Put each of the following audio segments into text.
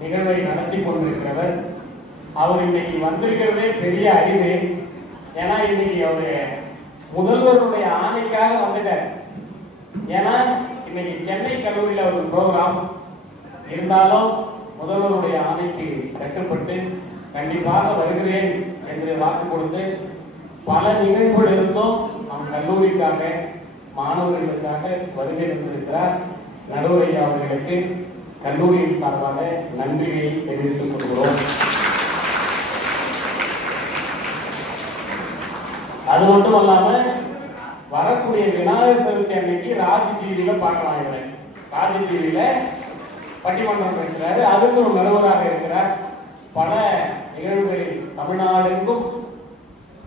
நிகழ்வை நடத்தி கொண்டிருக்கிறவர். அவர் இன்னைக்கு வந்திருக்கிறதே பெரிய அறிவு. ஏன்னா இன்னைக்கு அவரு முதல்வருடைய ஆணைக்காக வந்துட்டார். ஏன்னா இன்னைக்கு சென்னை கல்லூரியில் ஒரு ப்ரோக்ராம் இருந்தாலும் முதல்வருடைய ஆணைக்கு கட்டுப்பட்டு கண்டிப்பாக வருகிறேன் என்று வாக்கு கொடுத்து பல நிகழ்வுகள் இருந்தும் நம் கல்லூரிக்காக மாணவர்களுக்காக வருகை தந்திருக்கிறார். நடுவர் ஐயா அவர்களுக்கு கல்லூரியின் சார்பாக நன்றியை தெரிவித்துக் கொள்கிறோம். அது மட்டும் இல்லாம வரக்கூடிய விநாயகர் சதுர்த்தி அன்னைக்கு ராஜ் டிவியில பார்க்கலாம். இவரை ராஜ் டிவியில பட்டிமன்றம் பேசுகிறாரு. அதுக்கு ஒரு நடுவராக இருக்கிறார். பல நிகழ்வுகளில் தமிழ்நாடுக்கும்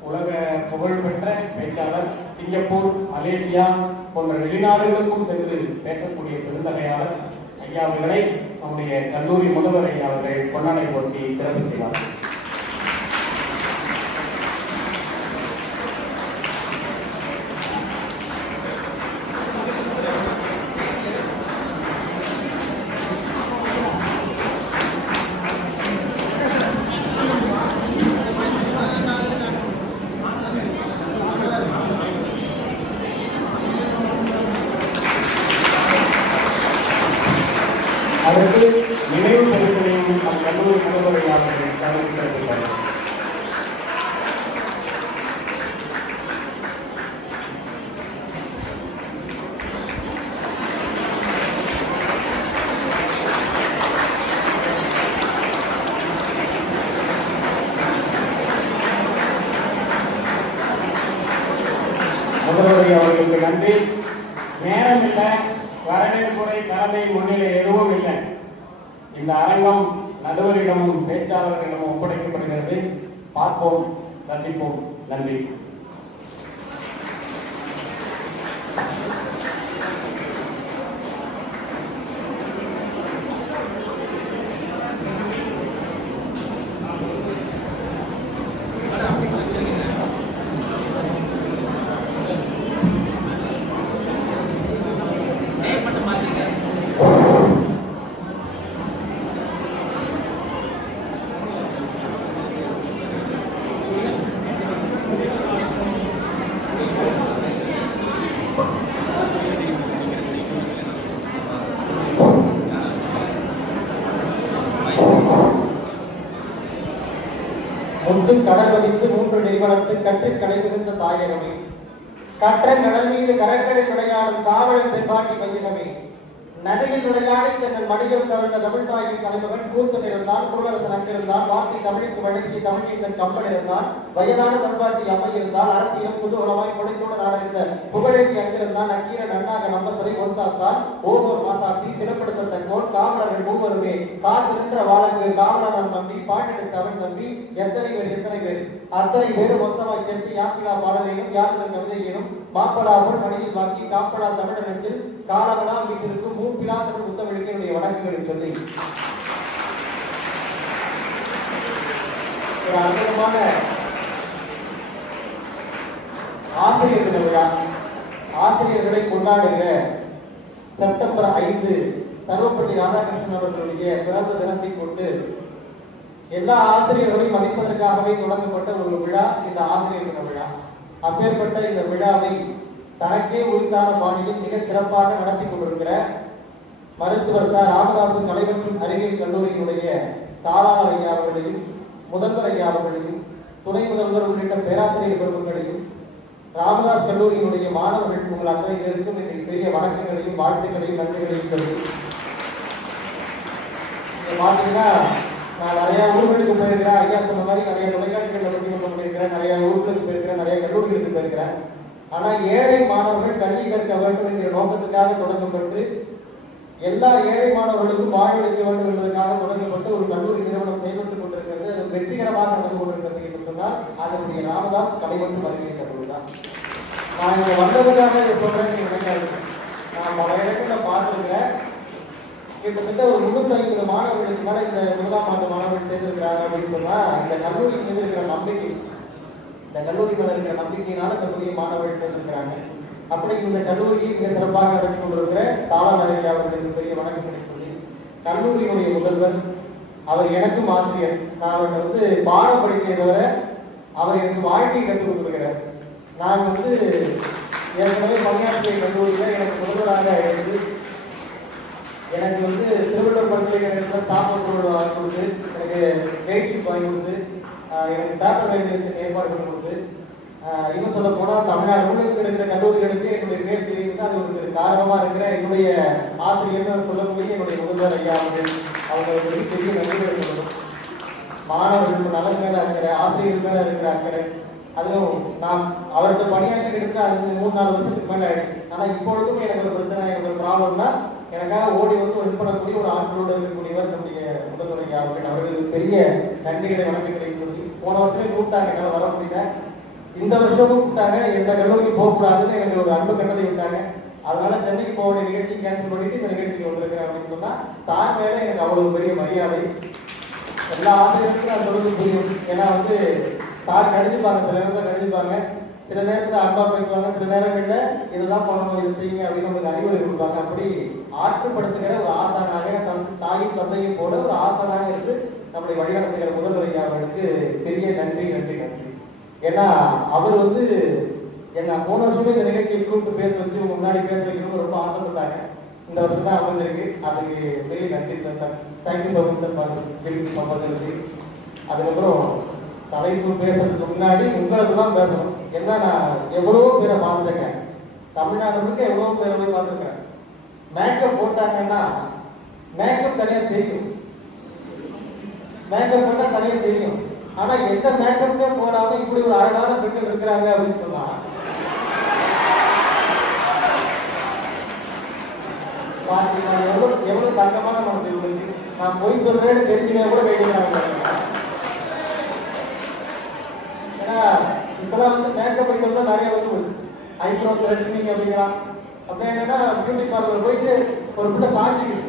உலக புகழ்பெற்ற பேச்சாளர், சிங்கப்பூர், மலேசியா போன்ற வெளிநாடுகளுக்கும் சென்று பேசக்கூடிய பெருந்தகையாளர் ஐயா அவர்களை நம்முடைய கல்லூரி முதல்வர் ஐயா அவர்கள் பொன்னாடை போட்டி சிறப்பு செய்வார். அதற்கு நினைவு பரிசுகளையும் நம் கல்லூரி முதல்வர் அவர்கள் கவனித்திருக்கிறார். முதல்வர் அவர்களுக்கு நன்றி. நேரம் இல்லை, வரவேற்புரை தலைமை முன்னிலை எதுவும் இல்லை. இந்த அரங்கம் நடுவரிடமும் பேச்சாளர்களிடமும் ஒப்படைக்கப்படுகிறது. பார்ப்போம், ரசிப்போம். நன்றி. கடல் வதித்து 3 நிறுவனத்து கற்று கலைவிருந்த தாயகமே, கற்ற கடல் மீது கரங்களில் விளையாடும் காவலன் தென்பாண்டி மையகமே, நதியில் விளையாடி தங்கள் மடியில் தவிர்த்த தமிழ் தாயின் தலைமகன் கூர்த்தன் இருந்தான், குருவரசன் அங்கிருந்தான், வார்த்தை தமிழுக்கு வழங்கி தமிழ் கம்பன் இருந்தான், வயதான தன்பாட்டி அம்மை இருந்தால், அரசியலும் புதுவளமாய் கொடைத்தோடு நாடறிந்த புகழேந்தி அங்கிருந்தான், நக்கீரன் நன்னாக நம்பசரை ஒன்றாத்தான், ஓவோர் மாசாத்தி சிறப்படுத்த தங்கோன் காவலர்கள் மூவருமே காத்து நின்ற வாழங்கு காவலன் நம்பி பாட்டெடுத்த அவன் நம்பி எத்தனை பேர் அத்தனை பேரும் மொத்தமாய் சேர்த்து யாத்திரா பாடலையும் யாத்திரை கவிதையிலும் மாப்படாமல் மணியில் வாங்கி காப்படா தமிழர் நெஞ்சில் காலங்களா வீட்டிற்கும் மூப்பிலா தமிழ் முத்தமிழுக்கு வணக்கங்களை சொல்லி ஒரு அற்புதமான ஆசிரியர் தின விழா, ஆசிரியர்களை கொண்டாடுகிற செப்டம்பர் 5 சர்வப்பள்ளி ராதாகிருஷ்ணன் அவர்களுடைய பிறந்த தினத்தை கொண்டு எல்லா ஆசிரியர்களையும் மதிப்பதற்காகவே தொடங்கப்பட்ட ஒரு விழா இந்த ஆசிரியர் தின விழா. அப்பேற்பட்ட இந்த விழாவை தனக்கே உரித்தான பாணியில் மிக சிறப்பாக நடத்தி கொண்டிருக்கிற மருத்துவர் ச. ராமதாசன் கலை மற்றும் அறிவியல் கல்லூரியினுடைய தாளாளர் ஐயா அவர்களையும், முதல்வர் ஐயா அவர்களையும், துணை முதல்வர் உள்ளிட்ட பேராசிரியர் பெருமக்களையும், ராமதாஸ் கல்லூரியினுடைய மாணவர்கள் உங்கள் அத்தனை பேருக்கும் இன்றைக்கு பெரிய வணக்கங்களையும் வாழ்த்துக்களையும் நன்றிகளையும் சொல்லி பார்த்தீங்கன்னா, நான் நிறைய ஊர்களுக்கு போயிருக்கிறேன். ஐயா சொன்ன மாதிரி நிறைய தொலைக்காட்சிகளில் பட்டிமன்றம் பண்ணியிருக்கிறேன், நிறைய ஊர்களுக்கு போயிருக்கிறேன், நிறைய கல்லூரிகளுக்கு போயிருக்கிறேன். ஆனால் ஏழை மாணவர்கள் கல்வி கற்க வேண்டும் என்கிற நோக்கத்துக்காக தொடங்கப்பட்டு எல்லா ஏழை மாணவர்களுக்கும் வாழ்வளிக்க வேண்டும் என்பதற்காக தொடங்கப்பட்டு ஒரு கல்லூரி நிறுவனம் செயல்பட்டுக் கொண்டிருக்கிறது. அது வெற்றிகரமாக நடந்து கொண்டிருக்கிறது என்று சொன்னால் அதனுடைய ராமதாஸ் கலை மற்றும் அறிவியல் கல்லூரி தான். நான் இங்கே வந்ததுக்காக இதை சொல்றேன்னு நினைக்காது. நான் பல இடங்களில் பார்த்துருக்கிறேன். கிட்டத்தட்ட ஒரு 350 மாணவர்களுக்கு மேல இந்த முதலாம் ஆண்டு மாணவர்கள் சேர்ந்திருக்கிறாங்க அப்படின்னு சொன்னா இந்த கல்லூரி மீது இருக்கிற நம்பிக்கை, இந்த கல்லூரி மேல இருக்கிற நம்பிக்கையினால கல்லூரி மாணவர்கள் சேர்ந்திருக்கிறாங்க. அப்படி இந்த கல்லூரியை மிக சிறப்பாக நடத்தி கொண்டிருக்கிற தாளாளர் அவர்களுக்கு பெரிய வணக்கங்களை சொல்லி கல்லூரியினுடைய முதல்வர் அவர் எனக்கும் ஆசிரியர். நான் அவர்கிட்ட வந்து பாடம் படிக்கிறத தவிர அவர் எனக்கு வாழ்க்கையை கற்றுக் கொடுத்துருக்கிறார். நான் வந்து ஏற்கனவே பணியாற்றிய கல்லூரியில் எனக்கு முதல்வராக இருந்து எனக்கு வந்து திருவள்ளுவர் பல்கலைக்கழகத்தில் ஸ்டாஃப் அப்ரூவல் வாங்கி கொடுத்து, எனக்கு கைட்ஷிப் வாங்கி கொடுத்து, எனக்கு பேப்பர் வேல்யூவேஷன் ஏற்பாடு பண்ணி கொடுத்து, இன்னும் சொல்ல போனால் தமிழ்நாடு முழுக்க இருக்கிற கல்லூரிகளுக்கு என்னுடைய பேர் தெரியுது. அது ஒரு காரணமாக இருக்கிற என்னுடைய ஆசிரியர்னு சொல்லக்கூடிய என்னுடைய முதல்வர் ஐயா அவங்களுக்கு பெரிய நன்றிகளை சொல்லணும். மாணவர்கள் நலன் மேலே இருக்கிற ஆசிரியர்கள் மேலே இருக்கிற அக்கறை, அதுவும் நான் அவர்கிட்ட பணியாற்றி எடுத்து அது 3-4 வருஷத்துக்கு மேலே ஆயிடுச்சு. ஆனால் இப்பொழுதும் எனக்கு ஒரு பிரச்சனை, எனக்கு ஒரு ப்ராப்ளம்னா எனக்காக ஓடி வந்து ஹெல்ப் பண்ணக்கூடிய ஒரு ஆட்களோடு இருக்கக்கூடியவர் நம்முடைய முதல்வர் ஐயா அவர்களுக்கு பெரிய நன்றிகளை வணக்கங்களை சொல்லி போன வருஷமே கூப்பிட்டாங்க, என்னால் வர முடியல. இந்த வருஷமும் கூப்பிட்டாங்க, எந்த கல்லூரிக்கு போகக்கூடாதுன்னு எனக்கு ஒரு அன்பு கட்டளை விட்டாங்க. அதனால சென்னைக்கு போக வேண்டிய நிகழ்ச்சி கேன்சல் பண்ணிட்டு இந்த நிகழ்ச்சிக்கு வந்திருக்கிறேன் அப்படின்னு சொன்னா சார் மேலே எனக்கு அவ்வளவு பெரிய மரியாதை. எல்லா ஆசிரியர்களுக்கும் நான் சொல்றது புரியும். ஏன்னா வந்து சார் கடிஞ்சுப்பாங்க, சில நேரத்தில் கடிஞ்சுப்பாங்க, சில நேரத்தில் அன்பா பேசுவாங்க, சில நேரங்களில் இதுதான் பண்ணணும், இது செய்யுங்க அப்படின்னு உங்களுக்கு அறிவுரை கொடுப்பாங்க. அப்படி ஆற்றுப்படுத்துகிற ஒரு ஆசானாக தாயும் தந்தையும் போல ஒரு ஆசானாக இருந்து நம்முடைய வழிநடத்துகிற முதல்வர் ஐயா அவர்களுக்கு பெரிய நன்றி நன்றி நன்றி. ஏன்னா அவர் வந்து என்ன போன வருஷமே இந்த நிகழ்ச்சியை கூப்பிட்டு பேச வச்சு உங்க முன்னாடி பேச வைக்கணும்னு ரொம்ப ஆசைப்பட்டாங்க. இந்த வருஷம் தான் அமைஞ்சிருக்கு. அதுக்கு பெரிய நன்றி sir. Thank you so much sir. அதுக்கப்புறம் தலைப்பு பேசுறதுக்கு முன்னாடி உங்களுக்கு தான் பேசணும். ஏன்னா நான் எவ்வளவோ பேரை பார்த்துருக்கேன், தமிழ்நாடு முழுக்க எவ்வளவோ பேரை போய் பார்த்துருக்கேன். மேக்கப் போட்டாங்கன்னா மேக்கப் தனியாக தெரியும், மேக்கப் போட்டால் தனியாக தெரியும். ஆனா எந்த மேக்கப்புமே போடாம இப்படி ஒரு அழகான பெண்கள் இருக்கிறாங்க அப்படின்னு சொன்னா எவ்வளவு தங்கமான மனசு இருக்கு. நான் பொய் சொல்றேன்னு தெரிஞ்சுமே கூட கைவிடுறாங்க. ஏன்னா இப்பெல்லாம் வந்து மேக்கப் ஐட்டம் நிறைய வந்து ஐப்ரோ த்ரெட்னிங் அப்படிங்கிறான். அப்படின்னா என்னன்னா பியூட்டி பார்லர் போயிட்டு ஒரு பிள்ளை சாஞ்சிக்கு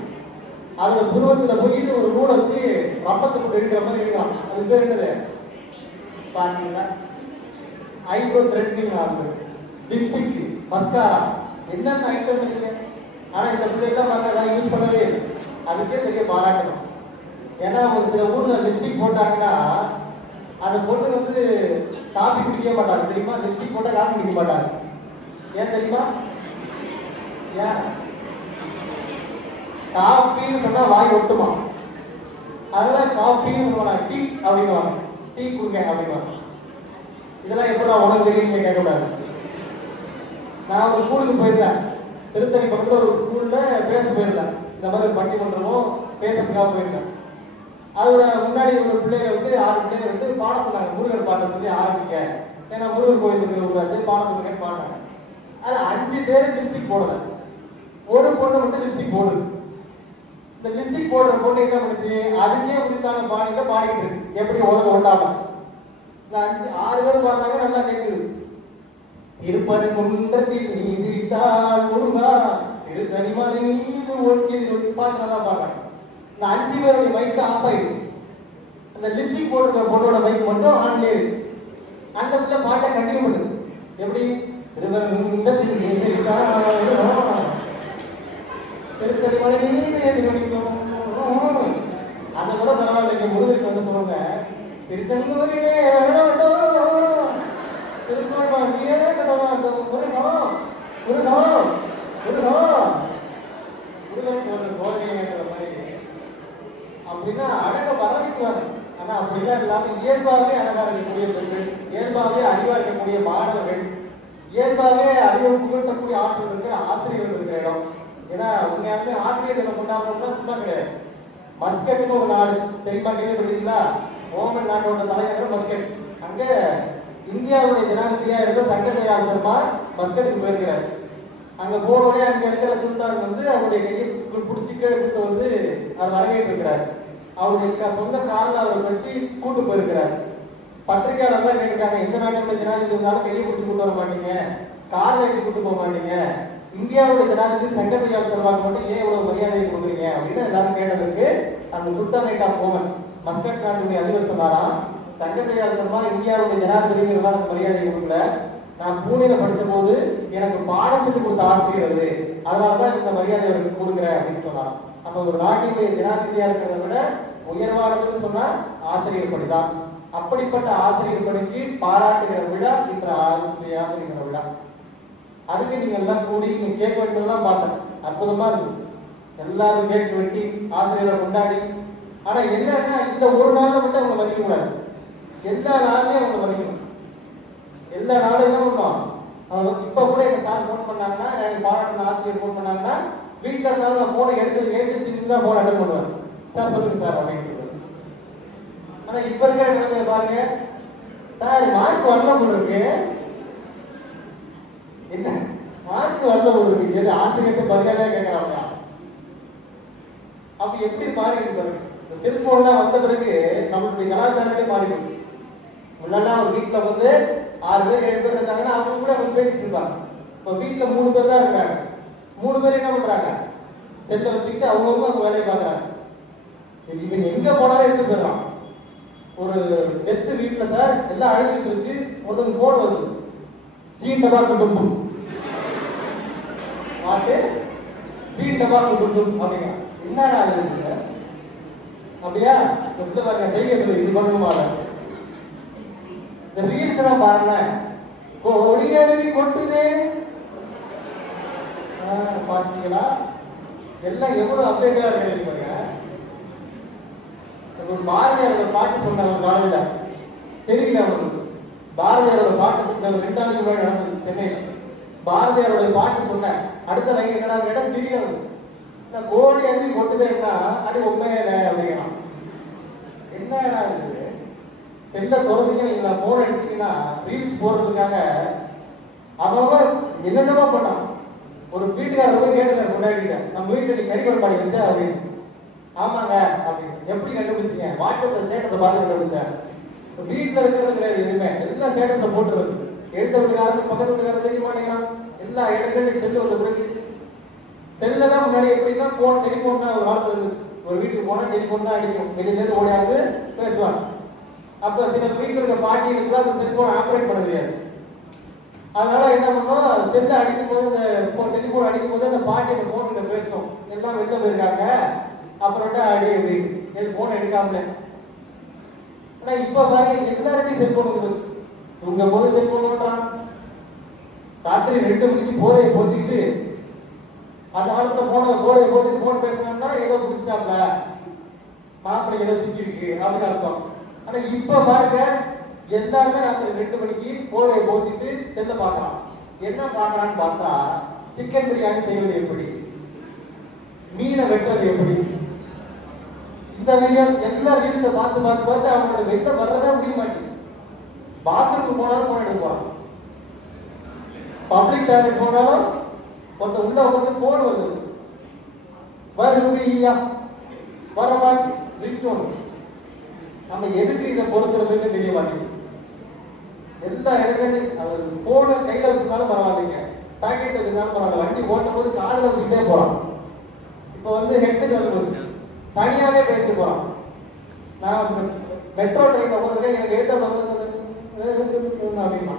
அதுல புருவத்துல போயிட்டு ஒரு நூலை வச்சு ரப்பத்தை போட்டு எடுக்கிற மாதிரி இருக்கலாம். அது பேர் என்னது பாத்தீங்கன்னா ஐப்ரோ த்ரெட்னிங் ஆகுது, லிப்ஸ்டிக், மஸ்காரா, என்னென்ன ஐட்டம் இருக்கு. ஆனா இந்த பிள்ளைலாம் பார்த்தா யூஸ் பண்ணவே இல்லை. அதுக்கே பெரிய பாராட்டணும். ஏன்னா ஒரு சில ஊர்ல லிப்ஸ்டிக் போட்டாங்கன்னா அந்த பொண்ணு வந்து காப்பி குடிக்க மாட்டாங்க தெரியுமா. லிப்ஸ்டிக் போட்டா காப்பி குடிக்க மாட்டாங்க. ஏன் தெரியுமா? ஏன் காப்பின்னு சொன்னா வாய் ஒட்டுமா, அதெல்லாம் காப்பின்னு சொல்லுவாங்க. டீ அப்படின்வாங்க, டீ குடிங்க அப்படின்வாங்க. இதெல்லாம் எப்படி உனக்கு தெரியும் நீங்க கேட்கக்கூடாது. நான் ஒரு ஸ்கூலுக்கு போயிருந்தேன், திருத்தணி பக்கத்தில் ஒரு ஸ்கூல்ல பேச போயிருந்தேன். இந்த மாதிரி பட்டிமன்றமோ பேசுறதுக்காக போயிருந்தேன். அதோட முன்னாடி ஒரு பிள்ளைங்க வந்து 6 பிள்ளைங்க வந்து பாடம் சொன்னாங்க. முருகர் பாட்டை சொல்லி ஆரம்பிக்க, ஏன்னா முருகர் கோயில் இருக்கிற பாடம் சொல்லுங்கன்னு பாடினாங்க. அதில் 5 பேர் லிப்ஸ்டிக் போடல, ஒரு பொண்ணு மட்டும் லிப்ஸ்டிக் போடுது. இந்த லிப்ஸ்டிக் போடுற பொண்ணு என்ன பண்ணுச்சு, அதுக்கே உரித்தான பாடியில பாடிட்டு இருக்கு, எப்படி உலக ஒட்டாம. இந்த 5-6 பேர் பாடினாங்க, நல்லா கேட்குது. இருப்பது குன்றத்தில் நீ சிரித்தால் முருகா, திரு கனிமலை மீது ஒட்டி பாட்டு நல்லா பாடுறாங்க. இந்த 5 பேருடைய மைக்கு ஆஃப் ஆயிடுச்சு. அந்த லிப்ஸ்டிக் போடுற பொண்ணோட மைக் மட்டும் ஆன்லே இருக்கு. அந்த பிள்ளை பாட்டை கண்டினியூ பண்ணுது. எப்படி திருவண்ணத்தில் நீ சிரித்தால் திருக்கடிமலை மீது அந்த கூட பரவாயில்ல. முருகருக்கு வந்து சொல்லுங்க, திருச்செங்கோரிலே திருப்பாண்டியே கடமாட்டோம் முருகன் முருகன் முருகன் முருகன் ஒரு கோரிங்கிற மாதிரி அப்படின்னா அழக வரவேற்குவாங்க. ஆனா அப்படிலாம் இல்லாம இயல்பாகவே அழகா இருக்கக்கூடிய பெண்கள், இயல்பாகவே அறிவா இருக்கக்கூடிய மாணவர்கள், இயல்பாகவே அறிவை புகழ்த்தக்கூடிய ஆற்றல் இருக்கிற ஆசிரியர்கள் இருக்கிற இடம். ஏன்னா உண்மையாலுமே ஆசிரியர்களை கொண்டாடுறோம்னா சும்மா கிடையாது. மஸ்கட்னு ஒரு நாடு தெரியுமா, கேள்விப்பட்டீங்களா? ஓமன் நாட்டோட தலைநகர் மஸ்கட். அங்க இந்தியாவுடைய ஜனாதிபதியா இருந்த சங்கர் சர்மா மஸ்கட்டுக்கு போயிருக்கிறார். அங்க போனோடனே அங்க இருக்கிற சுல்தான் வந்து அவருடைய கையை பிடிச்சி கீழே வந்து அவர் வரவேற்று இருக்கிறார். அவருடைய சொந்த காலில் அவரை வச்சு கூட்டு போயிருக்கிறார். பத்திரிகையாளர்லாம் கேட்டிருக்காங்க, எந்த நாட்டுடைய ஜனாதிபதி இருந்தாலும் கையை பிடிச்சி கூட்டு வர மாட்டீங்க, காரில் வச்சு கூட்டு போக மாட்டீங்க, இந்தியாவுடைய ஜனாதிபதி சங்கர் சர்மாவுக்கு மட்டும் ஏன் இவ்வளவு மரியாதையை கொடுக்குறீங்க அப்படின்னு எல்லாரும் கேட்டதற்கு அந்த சுல்தான் ஆஃப் ஓமன் மஸ்கட் நாட்டுடைய அதிபர் சொன்னாராம், சங்கர் சர்மா இந்தியாவுடைய ஜனாதிபதிங்கிறதா எனக்கு மரியாதை கொடுக்கல, நான் பூனேல படித்த போது எனக்கு பாடம் சொல்லி கொடுத்த ஆசிரியர் அது, அதனாலதான் இந்த மரியாதை அவருக்கு கொடுக்குறேன் அப்படின்னு சொன்னார். நம்ம ஒரு நாட்டினுடைய ஜனாதிபதியா இருக்கிறத விட உயர்வானதுன்னு சொன்னா ஆசிரியர் பணிதான். அப்படிப்பட்ட ஆசிரியர் பணிக்கு பாராட்டுகிற விழா இன்று ஆசிரியர் விழா. அதுக்கு நீங்க எல்லாம் கூடி நீங்க கேக் வெட்டதெல்லாம் பார்த்தேன், அற்புதமா இருக்கு. எல்லாரும் கேக் வெட்டி ஆசிரியரை கொண்டாடி. ஆனா என்னன்னா இந்த ஒரு நாள்ல மட்டும் அவங்க மதிக்க கூடாது, எல்லா நாளையும் அவங்க மதிக்கணும். எல்லா நாளும் என்ன பண்ணுவோம், அவங்க இப்ப கூட எங்க சார் போன் பண்ணாங்கன்னா, எனக்கு பாராட்டு ஆசிரியர் போன் பண்ணாங்கன்னா வீட்டுல இருந்தாலும் நான் போனை எடுத்து தான் போன் அட்டன் பண்ணுவேன். சார் சொல்லுங்க சார் அப்படின்னு. ஆனா இப்ப இருக்கிற நிலைமையை பாருங்க, சார் மார்க் வரல போடுறதுக்கு, என்ன மார்க் வரல போடுறதுக்கு எது ஆசிரியர்கிட்ட மரியாதையா கேட்கறாங்க. அப்ப எப்படி மாறிட்டு பாருங்க. இந்த செல்போன்லாம் வந்த பிறகு நம்மளுடைய கலாச்சாரமே மாறிடுச்சு. முன்னெல்லாம் ஒரு வீட்டுல வந்து 6 பேர் 7 பேர் இருக்காங்கன்னா அவங்க கூட வந்து பேசிட்டு இருப்பாங்க. இப்ப வீட்டுல 3 பேர் தான் இருக்காங்க. 3 பேர் என்ன பண்றாங்க, செல்ல வச்சுக்கிட்டு அவங்கவுங்க அவங்க வேலையை பாக்குறாங்க. இவங்க எங்க போனாலும் எடுத்து போயிடறான். ஒரு டெத்து வீட்டுல சார் எல்லாம் அழுதுகிட்டு இருக்கு, ஒருத்தவங்க போன் வருது, ஜீன் டபா குடும்பம் மாட்டு ஜீன் டபா குடும்பம் அப்படிங்க. என்னடா அது அப்படியா பாருங்க, செய்யறது இது பண்ணுமா. இந்த ரீல்ஸ் எல்லாம் பாருங்க, கொடியருவி கொட்டுதே பாத்தீங்களா, எல்லாம் எவ்வளவு அப்டேட்டா இருக்கு பாருங்க. பாரதியாரோட பாட்டு சொன்ன ஒரு காலேஜ்ல தெரியல அவங்களுக்கு. பாரதியாரோட பாட்டு சொன்ன 2 நாளைக்கு முன்னாடி நடந்தது சென்னையில. பாரதியாரோட பாட்டு சொன்ன அடுத்த லைன் என்னடா இடம் தெரியல. கோடி அருவி கொட்டுதேன்னா அது உண்மையில அப்படிங்கிறான். என்னடா இது, செல்ல தொடர்ந்தீங்க நீங்க போன் எடுத்தீங்கன்னா ரீல்ஸ் போடுறதுக்காக அவன் என்னென்னவோ பண்ணான். ஒரு வீட்டுக்காரர் போய் கேட்டுக்கார முன்னாடி, நம்ம வீட்டுல நீ கறிக்கொள் பாடி வச்சா அப்படின்னு. ஆமாங்க அப்படின்னு. எப்படி கண்டுபிடிச்சீங்க? வாட்ஸ்அப்ல ஸ்டேட்டஸை பார்த்து கண்டுபிடிச்சேன். வீட்டுல இருக்கிறது கிடையாது, எதுவுமே எல்லாம் ஸ்டேட்டஸ்ல போட்டுறது. எடுத்த வீட்டுக்காரருக்கு பக்கத்து வீட்டுக்காரர் தெரிய மாட்டேங்கிறான். எல்லா இடங்கள்லையும் செல்லு வந்து பிறகு செல்லெல்லாம் முன்னாடி எப்படின்னா போன் டெலிஃபோன் தான் ஒரு காலத்துல இருந்துச்சு. ஒரு வீட்டுக்கு போனா டெலிஃபோன் தான் அடிக்கும், வெளியிலேருந்து ஓடியாந்து பேசுவாங்க. அப்ப சில வீட்டில் இருக்க பாட்டிகளுக்கு அந்த செல்போன் ஆப்ரேட் பண்ண தெரியாது. அதனால என்ன பண்ணோம், செல்லை அடிக்கும் போது இந்த டெலிஃபோன் அடிக்கும் போது அந்த பாட்டி அந்த போன் கிட்ட பேசணும், எல்லாம் வெளில போயிருக்காங்க அப்புறம்டா அடி அப்படின்னு எது போன் எடுக்காமல. ஆனா இப்ப பாருங்க எல்லார்ட்டையும் செல்போன் வந்து போச்சு. இவங்க போது செல்போன் பண்றான். ராத்திரி 2 மணிக்கு போரையை போத்திக்கிட்டு, அந்த காலத்துல போரையை போத்திட்டு போன் பேசினா ஏதோ குடிச்சாப்ல மாப்பிள்ளை ஏதோ சிக்கி இருக்கு அப்படின்னு அர்த்தம். ஆனா இப்ப பாருங்க எல்லாருமே ராத்திரி 2 மணிக்கு போரையை போத்திட்டு செல்ல பாக்குறான். என்ன பாக்குறான்னு பார்த்தா சிக்கன் பிரியாணி செய்வது எப்படி, மீனை வெட்டுறது எப்படி, இந்த வீடியோ எல்லா ரீல்ஸை பார்த்து பார்த்து பார்த்து அவங்களோட வெளில வரவே முடிய மாட்டேங்குது. பாத்ரூம் போனாலும் போன் எடுத்து போறான், பப்ளிக் டாய்லெட் போனாலும் ஒருத்தர் உள்ள உட்காந்து போன் வருது, வருவியா வரமாட்டி ரிங்டோன். நம்ம எதுக்கு இதை பொறுக்கிறதுன்னு தெரிய மாட்டேங்குது. எல்லா இடங்களையும் அவர் போனை கையில வச்சிருந்தாலும் பரவாயில்லைங்க, பாக்கெட் வச்சிருந்தாலும் பரவாயில்ல, வண்டி ஓட்டும் போது காதில் வச்சுக்கிட்டே போறான். இப்போ வந்து ஹெட்செட் வந்து போச்சு, தனியாவே பேசிட்டு போறான். நான் மெட்ரோ ட்ரெயின்ல போகிறதுல எனக்கு எழுத அப்படின்னா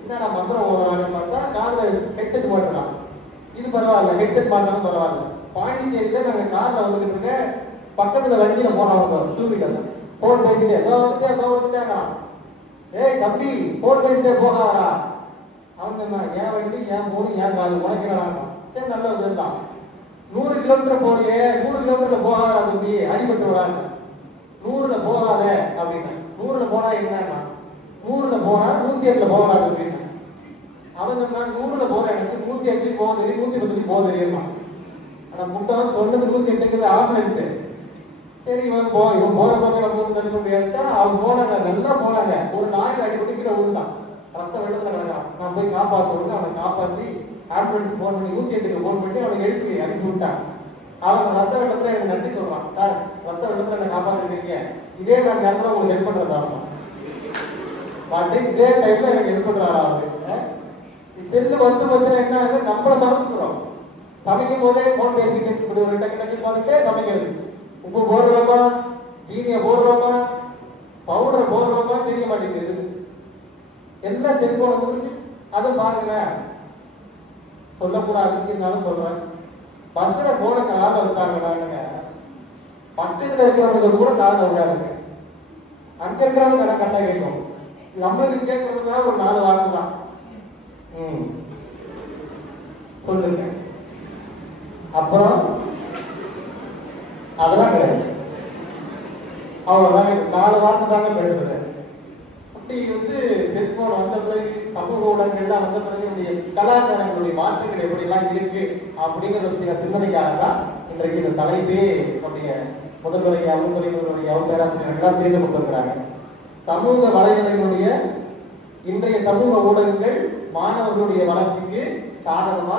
என்னடா மந்திரம் ஓதுறான்னு பார்த்தா காதில் ஹெட்செட் போட்டுறான். இது பரவாயில்ல, ஹெட்செட் மாட்டாலும் பரவாயில்ல. பாண்டிச்சேரியில நாங்கள் காரில் வந்துட்டு இருக்க, பக்கத்துல வண்டியில போறவங்க 2 வீலர்ல போன் பேசிட்டே வந்துட்டேங்கிறான். ஏய் தம்பி போன் பேசிட்டே போகாதா. அவன் சொன்னான், என் வண்டி என் போன் என் காது உனக்கிறான். சரி நல்ல இருந்தான். 100 கிலோமீட்டர் போறியே, 100 கிலோமீட்டர்ல போகாதா தம்பி, அடிபட்டு விடாங்க. 100ல போகாத அப்படின்னா. 100ல போனா என்னன்னா 100ல போனா 108ல போகலாது அப்படின்னு. அவன் சொன்னான், 100ல போற எனக்கு 108 போக தெரியும், 110 போக தெரியுமா. ஆனா முட்டாள் சொன்னது 108ங்கிறது ஆம்புலன்ஸ். சரி இவன் போற பக்கம் நம்ம தடுக்க முடியாதுட்டா அவன் போனாங்க, நல்லா போனாங்க. ஒரு நாய்க்கு அடிபட்டு கீழே விழுந்தான், ரத்த வெள்ளத்துல கிடக்கான். நான் போய் காப்பாற்றுவோம், அவனை காப்பாற்றி ஆம்புலன்ஸ் போன் பண்ணி 108க்கு போன் பண்ணி அவனை எழுப்பி அனுப்பி விட்டான். அவன் ரத்த வெள்ளத்துல எனக்கு நன்றி சொல்றான், சார் ரத்த வெள்ளத்துல என்ன காப்பாற்றிருக்கீங்க, இதே மாதிரி நேரத்தில் உங்களுக்கு ஹெல்ப் பண்றதா பாட்டு, இதே டைம்ல எனக்கு ஹெல்ப் பண்றாரா அப்படின்னு. செல்லு வந்து என்ன ஆகுது, நம்மளை மறந்துக்கிறோம். சமைக்கும் போதே போன் பேசிட்டு இப்படி ஒரு டக்கு டக்கு பார்த்துட்டே சமைக்கிறது. உப்பு போடுறோமா, சீனியை போடுறோமா, பவுடரை போடுறோமா தெரிய மாட்டேங்குது. எல்லாம் செல்போன் வந்து அதுவும் பாருங்க, சொல்லக்கூடாதுன்னு சொல்றேன். பஸ்ல போன காலை வச்சாங்க, பக்கத்துல இருக்கிறவங்க கூட காதுல விடாது, அங்க இருக்கிறவங்க கரெக்டா கேட்கும். நம்மளுக்கு கேட்கறதுனால ஒரு 4 வார்த்தை தான். சொல்லுங்க. அப்புறம் அதெல்லாம் கிடையாது, அவ்வளவுதான். 4 வார்த்தை தாங்க பேசுறது. அப்படி செல்போன் வந்த பிறகு, சமூக ஊடகங்கள்லாம் வந்த பிறகு நம்முடைய கலாச்சாரங்களுடைய மாற்றங்கள் எப்படிலாம் இருக்கு அப்படிங்கிறத பற்றின சிந்தனைக்காக தான் இன்றைக்கு இந்த தலைப்பே நம்முடைய முதல்வரையாகவும் துணை முதல்வரையாகவும் பேராசிரியர்களாக செய்து கொண்டிருக்கிறாங்க. சமூக வலைதளங்களுடைய இன்றைய சமூக ஊடகங்கள் மாணவர்களுடைய வளர்ச்சிக்கு சாதகமா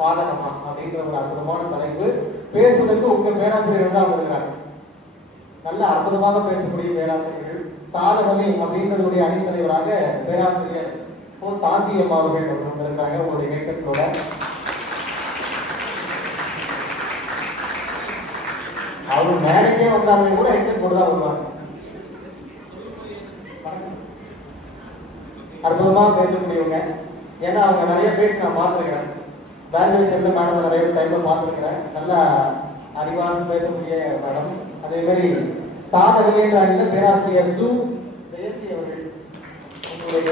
பாதகமா அப்படின்ற ஒரு அற்புதமான தலைப்பு. பேசுவதற்கு உங்க பேராசிரியர்கள் தான் வருகிறாங்க. நல்ல அற்புதமாக பேசக்கூடிய பேராசிரியர்கள். சாதகமே அப்படின்றதுடைய அணித்தலைவராக பேராசிரியர் சாந்தி அம்மா அவர்கள் வந்திருக்காங்க. உங்களுடைய இயக்கத்தோட அவர் மேடைக்கே வந்தாலும் கூட ஹெட்செட் போட்டு தான் வருவாங்க. அற்புதமாக பேசக்கூடியவங்க. ஏன்னா அவங்க நிறைய பேசி நான் பார்த்துருக்கிறேன். வேல்யூஷன்ல மேடம் நிறைய டைம்ல பார்த்துருக்கிறேன். நல்லா அறிவான பேசக்கூடிய மேடம். அதே மாதிரி சாதகமே என்ற அணியில் பேராசிரியர் சு ஜெயந்தி அவர்கள் உங்களுடைய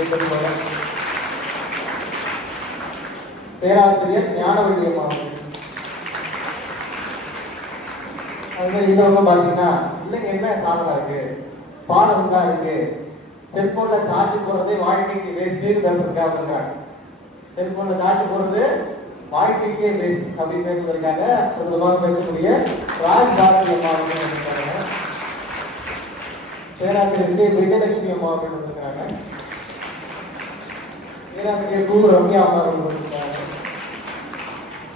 பேராசிரியர் ஞானவல்லியம் அவர்கள். அது மாதிரி இதவங்க பார்த்தீங்கன்னா இல்லைங்க என்ன சாதகம் இருக்கு, பாடம் தான் இருக்கு, செல்போன்ல சார்ஜ் போடுறதே வாழ்க்கைக்கு வேஸ்ட்னு பேசுறதுக்காக இருக்கிறாங்க. செல்போன்ல சார்ஜ் போடுறது வாழ்க்கைக்கே வேஸ்ட் அப்படின்னு பேசுவதற்காக ஒரு விதமாக பேசக்கூடிய ராஜ் பாரதி அம்மா அவர்கள் வந்திருக்காங்க. பேராசிரியர் விஜயலட்சுமி அம்மா அவர்கள் வந்திருக்காங்க. பேராசிரியர் கு ரம்யா அம்மா அவர்கள் வந்திருக்காங்க.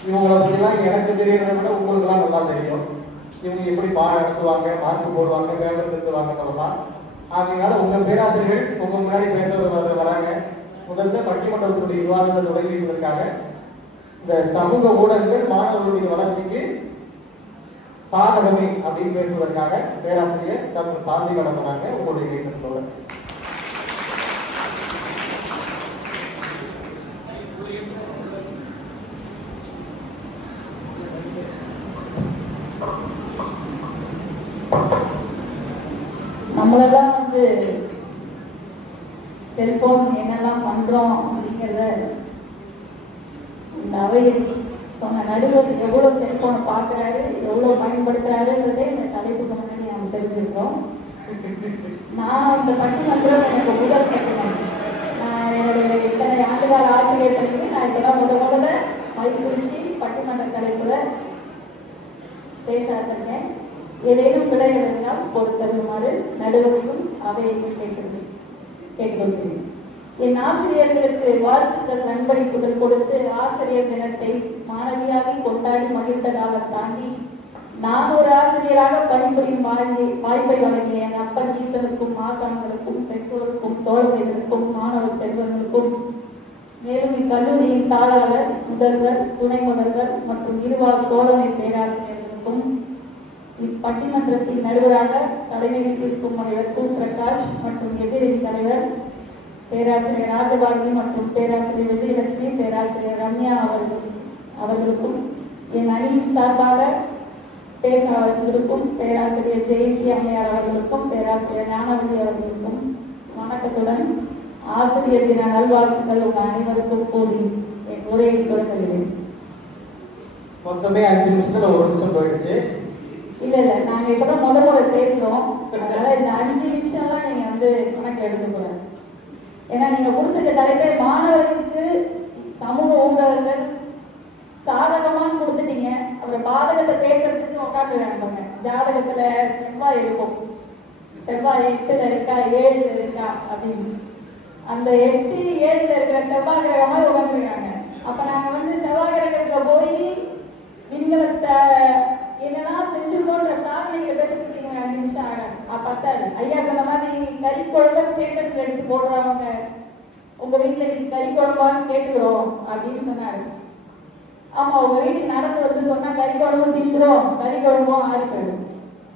இவங்களை பற்றிலாம் எனக்கு தெரியறதை விட உங்களுக்குலாம் நல்லா தெரியும். இவங்க எப்படி பாடம் நடத்துவாங்க, மார்க் போடுவாங்க, பேப்பர் திருத்துவாங்கலாம். அதனால உங்க பேராசிரியர்கள் உங்க முன்னாடி பேசுறது வராங்க. முதல்ல பட்டிமன்றத்தினுடைய விவாதத்தை தொடங்கிவிடுவதற்காக இந்த சமூக ஊடகங்கள் மாணவர்களுடைய வளர்ச்சிக்கு சாதகமே அப்படின்னு பேசுவதற்காக பேராசிரியர் டாக்டர் சாந்தி மேடம் வராங்க. உங்களுடைய இயக்கத்தோட நம்மளெல்லாம் செல்போன் என்னெல்லாம் பண்றோம் அப்படிங்கிறத இந்த அவையில் சொன்ன நடுவர் எவ்வளவு செல்போனை பார்க்கிறாரு, எவ்வளவு பயன்படுத்துறாருன்றதே இந்த தலைப்புக்கு முன்னாடி நம்ம தெரிஞ்சிருக்கோம். நான் இந்த பட்டிமன்றம் எனக்கு முதல் பட்டினம். நான் என்னுடைய இத்தனை ஆண்டுகால ஆசிரியர் படிக்கிறேன். நான் இப்பதான் முதல்ல மதிப்பிடிச்சு பட்டிமன்ற தலைப்புல பேச ஆரம்பித்தேன். ஏதேனும் விடையினால் ஒரு தருமாறு நடுவரையும் அவையையும் கேட்டுக்கொள்கிறேன். என் ஆசிரியர்களுக்கு வாழ்த்துக்கள் நண்பளிப்புகள் கொடுத்து ஆசிரியர் தினத்தை மாணவியாக கொண்டாடி மகிழ்ந்த காலம் தாண்டி நான் ஒரு ஆசிரியராக பணிபுரியும் வாய்ப்பை வழங்கிய என் அப்பன் ஈசனுக்கும் ஆசான்களுக்கும் பெற்றோருக்கும் தோழர்களுக்கும் மாணவ செல்வங்களுக்கும் மேலும் இக்கல்லூரியின் தாளாளர், முதல்வர், துணை முதல்வர் மற்றும் இருவார் தோழமை பேராசிரியர்களுக்கும் இப்பட்டிமன்றத்தின் நடுவராக தலைமை இருக்கும் முனைவர் பிரகாஷ் மற்றும் எதிரணி தலைவர் பேராசிரியர் ராஜபாரதி மற்றும் பேராசிரியர் விஜயலட்சுமி, பேராசிரியர் ரம்யா அவர்களுக்கும் என் அணியின் சார்பாக பேசாளர்களுக்கும் பேராசிரியர் ஜெயந்தி அம்மையார் அவர்களுக்கும் பேராசிரியர் ஞானவதி அவர்களுக்கும் வணக்கத்துடன் ஆசிரியர் தின நல்வாழ்த்துக்கள் உங்கள் அனைவருக்கும் கூறி என் உரையை தொடங்குகிறேன். மொத்தமே 5 நிமிஷத்துல 1 நிமிஷம் போயிடுச்சு. இல்ல நாங்க இப்பதான் முறை பேசுறோம். அதனால இந்த 5 நிமிஷம்லாம் நீங்க கணக்கு எடுத்துக்கூடாது. ஏன்னா நீங்க கொடுத்துட்ட தலைப்பை மாணவர்களுக்கு சமூக ஊடகங்கள் சாதகமானு கொடுத்துட்டீங்க. அப்புறம் பாதகத்தை பேசுறதுக்கு உட்காந்துருக்காங்க. ஜாதகத்துல செவ்வாய் இருக்கும், செவ்வாய் 8ல இருக்கா 7ல இருக்கா அப்படின்னு. அந்த 8 7ல இருக்கிற செவ்வாய் கிரகமா உட்காந்துருக்காங்க. அப்ப நாங்க செவ்வாய் கிரகத்துல போய் விண்கலத்தை என்னெல்லாம் செஞ்சிருக்கோன்ற சாதனைகளை பேசுறதுக்கு 5 நிமிஷம் ஆகும். பத்தாது. ஐயா சொன்ன மாதிரி கறி குழம்பு ஸ்டேட்டஸ்ல எடுத்து போடுறவங்க உங்க வீட்டுல கறி குழம்பான்னு கேட்டுக்கிறோம் அப்படின்னு சொன்னாரு. ஆமா, உங்க வீட்டுக்கு நடந்து சொன்னா கறி குழம்பும் திங்கிறோம், கறி குழம்பும் ஆறி போயிடும்.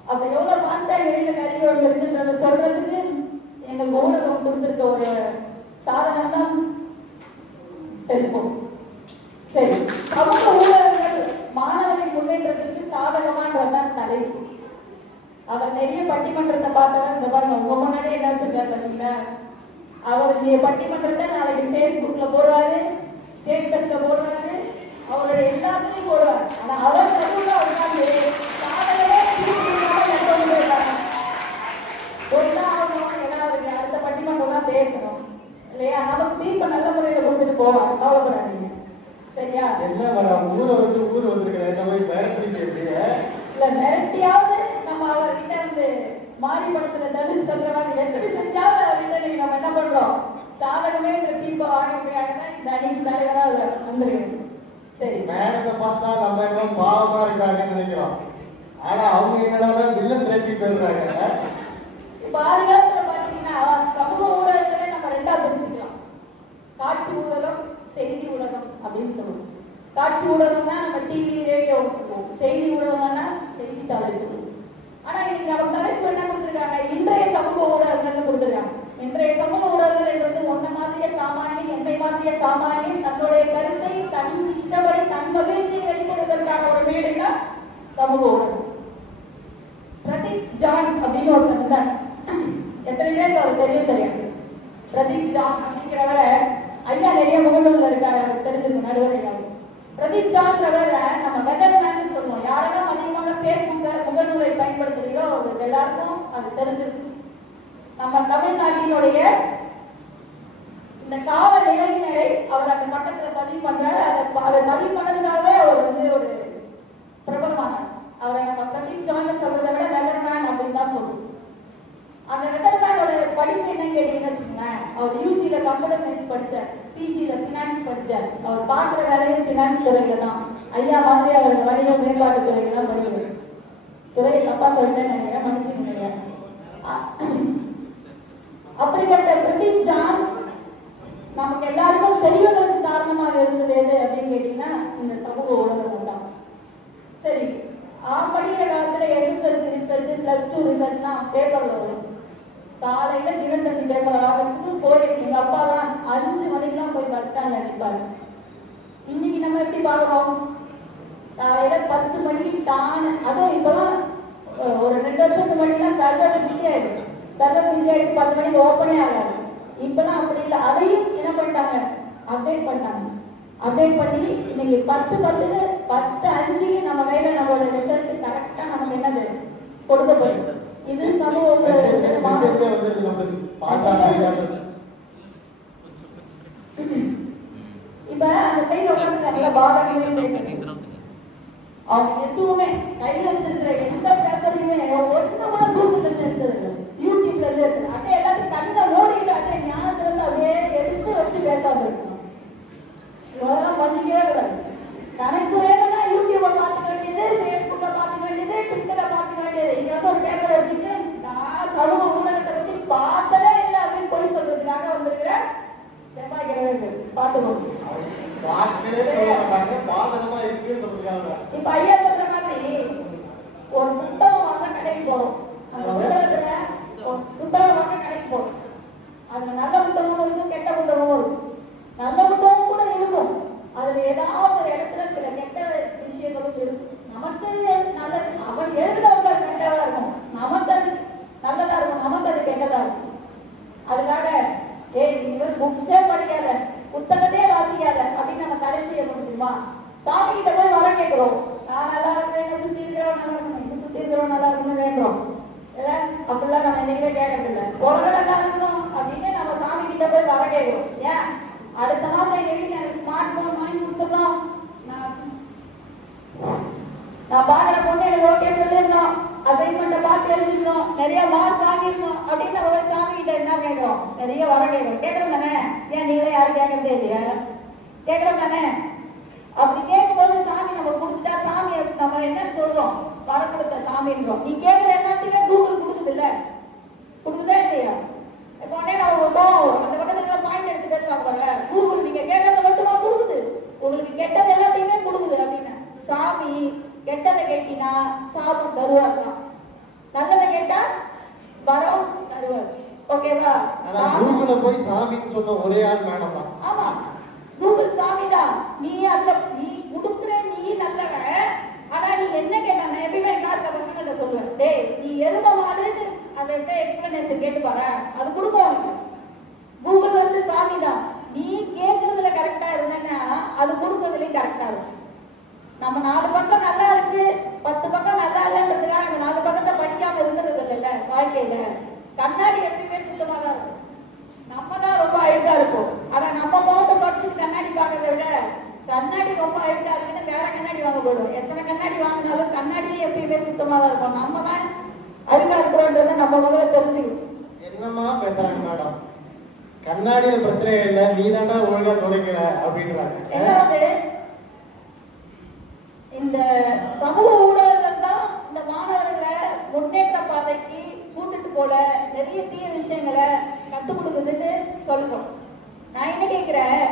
அப்ப எவ்வளவு பாஸ்டா வெளியில கறி குழம்பு இருக்குன்றத சொல்றதுக்கு எங்களுக்கு ஊடகம் கொடுத்துருக்க ஒரு சாதனம் தான் செல்போன். சரி, சமூக ஊடகங்கள் மாணவர்களின் முன்னேற்றத்திற்கு சாதகமானதான் தலைப்பு. பட்டிமன்றத்தை பார்த்தா இந்த பாருங்க உங்க முன்னாடி என்ன வச்சிருக்காரு பார்த்தீங்களா? அவர் பட்டிமன்றத்தை நாளைக்கு ஃபேஸ்புக்ல போடுவாரு, ஸ்டேட்டஸ்ல போடுவாரு, அவருடைய எல்லாத்துலயும் போடுவார். ஆனா அவர் நடுவுல உட்கார்ந்து சாதனையே ஏதாவது அடுத்த பட்டிமன்றம் பேசணும் இல்லையா? நமக்கு தீர்ப்ப நல்ல முறையில கொடுத்துட்டு போவாங்க, கவலைப்படாதீங்க. சரியா? என்ன மேடம் ஊரை விட்டு ஊர் வந்திருக்கிறேன் இல்ல மிரட்டியாவது நம்ம அவர்கிட்ட வந்து மாறி படத்துல தனுஷ் சொல்ற மாதிரி எப்படி செஞ்சாவது அவர்கிட்ட நீங்க நம்ம என்ன பண்றோம், சாதகமே இந்த தீர்ப்பை வாங்க முடியாதுன்னா இந்த அணிக்கு தலைவரா வந்துருக்கணும். சரி, மேடத்தை பார்த்தா நம்ம எல்லாம் பாவமா இருக்காங்கன்னு நினைக்கிறோம். ஆனா அவங்க என்னடா வில்லன் பேசி பேசுறாங்க. பாதுகாப்புல பாத்தீங்கன்னா சமூக ஊடகங்களை நம்ம ரெண்டா பிரிச்சுக்கலாம். காட்சி ஊடகம், செய்தி ஊடகம் அப்படின்னு சொல்லுவோம். காட்சி ஊடகம்னா நம்ம டிவி ரேடியோ சொல்லுவோம், செய்தி ஊடகம்னா செய்தித்தாளை சொல்லுவோம். ஆனா இன்னைக்கு நம்ம தலைப்பு என்ன கொடுத்துருக்காங்க, இன்றைய சமூக ஊடகங்கள்னு கொடுத்துருக்காங்க. இன்றைய சமூக ஊடகங்கள் என்றது ஒன்ன மாதிரிய சாமானியன் என்னை மாதிரிய சாமானியன் தன்னுடைய கருத்தை தன் இஷ்டப்படி தன் மகிழ்ச்சியை வெளிப்படுவதற்கான ஒரு மேடை தான் சமூக ஊடகம். பிரதீப் ஜான் அப்படின்னு ஒருத்தர் இருந்தார். எத்தனை பேருக்கு அவர் தெரியாது. பிரதீப் ஜான் அப்படிங்கிறவரை ஐயா நிறைய முகநூல்ல இருக்காரு, அவர் தெரிஞ்சிருக்கும் நடுவரையாகும். பிரதீப் ஜான்றவர் நம்ம வெதர்மேன் சொல்லுவோம். யாரெல்லாம் அதிகமாக பேஸ்புக் முகநூலை பயன்படுத்துறீங்களோ அவங்களுக்கு எல்லாருக்கும் அது தெரிஞ்சிருக்கும். நம்ம தமிழ்நாட்டினுடைய இந்த கால நிலையினரை அவர் அந்த பக்கத்துல பதிவு பண்றாரு. அதை பதிவு பண்ணதுக்காகவே அவர் வந்து ஒரு பிரபலமானார். அவரை நம்ம பிரதீப் ஜான் சொல்றதை விட வெதர்மேன் அப்படின்னு தான் சொல்லுவோம். அந்த வெதர்மேனோட படிப்பு என்னன்னு கேட்டீங்கன்னு வச்சுக்கோங்களேன், அவர் யூஜில கம்ப்யூட்டர் சயின்ஸ் படிச்சார், பிஜில ஃபினான்ஸ் படிச்சார். அவர் பார்க்குற வேலையும் ஃபினான்ஸ் துறையில தான். ஐயா மாதிரி அவர் வணிக மேம்பாட்டு துறையில தான் படிக்கிறார். துறையை தப்பா சொல்லிட்டேன்னு நினைக்கிறேன், மன்னிச்சுங்க. அப்படிப்பட்ட பிரதீப் ஜான் நமக்கு எல்லாருக்கும் தெரிவதற்கு காரணமாக இருந்தது எது அப்படின்னு கேட்டீங்கன்னா இந்த சமூக ஊடகங்கள் தான். சரி, படிக்கிற காலத்துல எஸ்எஸ்எல்சி ரிசல்ட், +2 ரிசல்ட்லாம் பேப்பர்ல வரும். காலையில தினத்தந்தி பேப்பர் வாங்கிறதுக்கு போய் எங்க அப்பாலாம் 5 மணிக்கெல்லாம் போய் பஸ் ஸ்டாண்ட்ல நிற்பாரு. இன்னைக்கு நம்ம எப்படி பாக்குறோம், காலையில 10 மணிக்கு டான். அதுவும் இப்பெல்லாம் ஒரு 2 வருஷத்துக்கு முன்னாடிலாம் சர்வர் பிஸி ஆயிடுச்சு. 10 மணிக்கு ஓப்பனே ஆகாது. இப்பெல்லாம் அப்படி இல்லை. அதையும் என்ன பண்ணிட்டாங்க, அப்டேட் பண்ணிட்டாங்க. அப்டேட் பண்ணி இன்னைக்கு 10:5 நம்ம கையில நம்மளோட ரிசல்ட் கரெக்டா நமக்கு என்னது கொடுக்கப்படுது. இது சமூக இப்ப அந்த சைடு உட்காந்துருக்காங்கல்ல பாதகம், அவங்க எதுவுமே கையில வச்சிருக்கிற எந்த பேப்பரையுமே ஒண்ணு கூட கூகுள்ல இருந்து எடுத்தது, யூடியூப்ல இருந்து எடுத்தது. அப்படியே எல்லாத்தையும் கண்ணை ஓடிட்டு அப்படியே ஞானத்துல இருந்து அப்படியே எடுத்து வச்சு பேசாம இருக்கணும். இதெல்லாம் பண்ணிக்கவே கூடாது. கணக்கு வேணும்னா யூடியூபை பார்த்துக்க வேண்டியது, ஃபேஸ்புக்கை பார்த்துக்க வேண்டியது, ட்விட்டரை பார்த்துக்க வேண்டியது. இங்க வந்து ஒரு பேப்பரை வச்சுட்டு நான் சமூக ஊடகத்தை பத்தி பார்த்ததே இல்லை அப்படின்னு போய் சொல்றதுக்காக வந்திருக்கிற செவ்வாய்க்கிழமை பார்த்துக்கணும். இப்ப ஐயா சொல்ற மாதிரி ஒரு புத்தகம் வாங்க கடைக்கு போறோம். அந்த புத்தகத்துல புத்தகம் வாங்க கடைக்கு போறோம். அதுல நல்ல புத்தகமும் இருக்கும், கெட்ட புத்தகமும் இருக்கும். நல்ல புத்தகம் கூட இருக்கும், அதுல ஏதாவது ஒரு இடத்துல சில கெட்ட விஷயங்களும் இருக்கும். நமக்கு நல்லது, அவன் எழுதுறவங்க அது கெட்டதா இருக்கும், நமக்கு அது நல்லதா இருக்கும், நமக்கு அது கெட்டதா இருக்கும். அதுக்காக இவர் புக்ஸே படிக்காத, புத்தகத்தையே வாசிக்காத அப்படின்னு நம்ம தடை செய்ய முடியுமா? சாமி கிட்ட போய் வர கேட்கிறோம், நான் நல்லா இருக்கேன், என்ன சுத்தி இருக்கிறவன் நல்லா இருக்கணும், என்ன சுத்தி இருக்கிறவன் நல்லா இருக்கணும்னு வேண்டுறோம் இல்ல? அப்படிலாம் நம்ம என்னைக்குமே கேட்கறது இல்லை. உலகம் நல்லா இருக்கணும் அப்படின்னு நம்ம சாமி கிட்ட போய் வர கேட்கிறோம். ஏன் அடுத்த மாசம் எங்க வீட்டுல எனக்கு ஸ்மார்ட் போன் வாங்கி கொடுத்துடணும், நான் பாக்குற பொண்ணு எனக்கு ஓகே சொல்லிடணும், அசைன்மெண்ட்டை பார்த்து எழுதிடணும், நிறைய மார்க் வாங்கிடணும் அப்படின்னு நம்ம சாமி கிட்ட என்ன கேட்கிறோம், நிறைய வர கேட்கிறோம். கேட்கறோம் தானே? ஏன் நீங்களே யாரும் கேட்கறதே இல்லையா? கேட்கறோம் தானே? அப்படி கேட்கும்போது சாமி நம்ம கொடுத்துட்டா சாமியை நம்ம என்ன சொல்றோம், வர கொடுத்த சாமின்றோம். நீ கேட்கிற எல்லாத்தையுமே கூகுள் கொடுக்குது இல்ல, கொடுக்குதா இல்லையா? உடனே நான் அந்த பக்கத்துல பாயிண்ட் எடுத்து பேசுவாங்க பாருங்க, கூகுள் நீங்க கேட்கறத மட்டுமா கொடுக்குது, உங்களுக்கு கெட்டது எல்லாத்தையுமே கொடுக்குது அப்படின்னு. சாமி கெட்டதை கேட்டீங்கன்னா சாபம் தருவார் தான், நல்லதை கேட்டா வரம் தருவார். ஓகேவா? கூகுள்ல போய் சாமின்னு சொன்ன ஒரே ஆள் மேடம் தான். ஆமா, கூகுள் சாமி தான். நீ அதுல நீ கொடுக்குற, நீ நல்லவன். ஆனா நீ என்ன கேட்டா, நான் எப்பயுமே கிளாஸ்ல பசங்கள்ட்ட சொல்லுவேன், டேய் நீ எரும மாடுன்னு ரீகனேஷன் கேட்டு பாரு, அது கொடுக்கும் உனக்கு. கூகுள் வந்து சாமி தான். நீ கேட்கறதுல கரெக்டா இருந்தேன்னா அது கொடுக்கறதுலயும் கரெக்டா இருக்கும். நம்ம 4 பக்கம் நல்லா இருக்கு 10 பக்கம் நல்லா இல்லைன்றதுக்காக அந்த 4 பக்கத்தை படிக்காம இருந்துறது இல்லைல்ல வாழ்க்கையில. கண்ணாடி எப்பயுமே சுத்தமா தான் இருக்கும். நம்ம தான் ரொம்ப அழுக்கா இருக்கும். ஆனா நம்ம முகத்தை படிச்சுட்டு கண்ணாடி பார்க்கறத விட கண்ணாடி ரொம்ப அழுக்கா இருக்குன்னு வேற கண்ணாடி வாங்க போடுவோம். எத்தனை கண்ணாடி வாங்கினாலும் கண்ணாடியே எப்பயுமே சுத்தமா தான் இருக்கும். நம்ம தான் அழுக்கா இருக்கிறோன்றத நம்ம முதல்ல தெரிஞ்சுக்கணும். என்னமா பேசுறாங்க மேடம், கண்ணாடியில பிரச்சனை இல்லை, நீ தாண்டா ஒழுங்கா துடைக்கல அப்படின்றாங்க. ரெண்டாவது, இந்த சமூக ஊடகங்கள் தான் இந்த மாணவர்களை முன்னேற்ற பாதைக்கு கூட்டிட்டு போல நிறைய தீய விஷயங்களை கற்றுக் கொடுக்குதுன்னு சொல்றோம். நான் என்ன கேட்கிறேன்,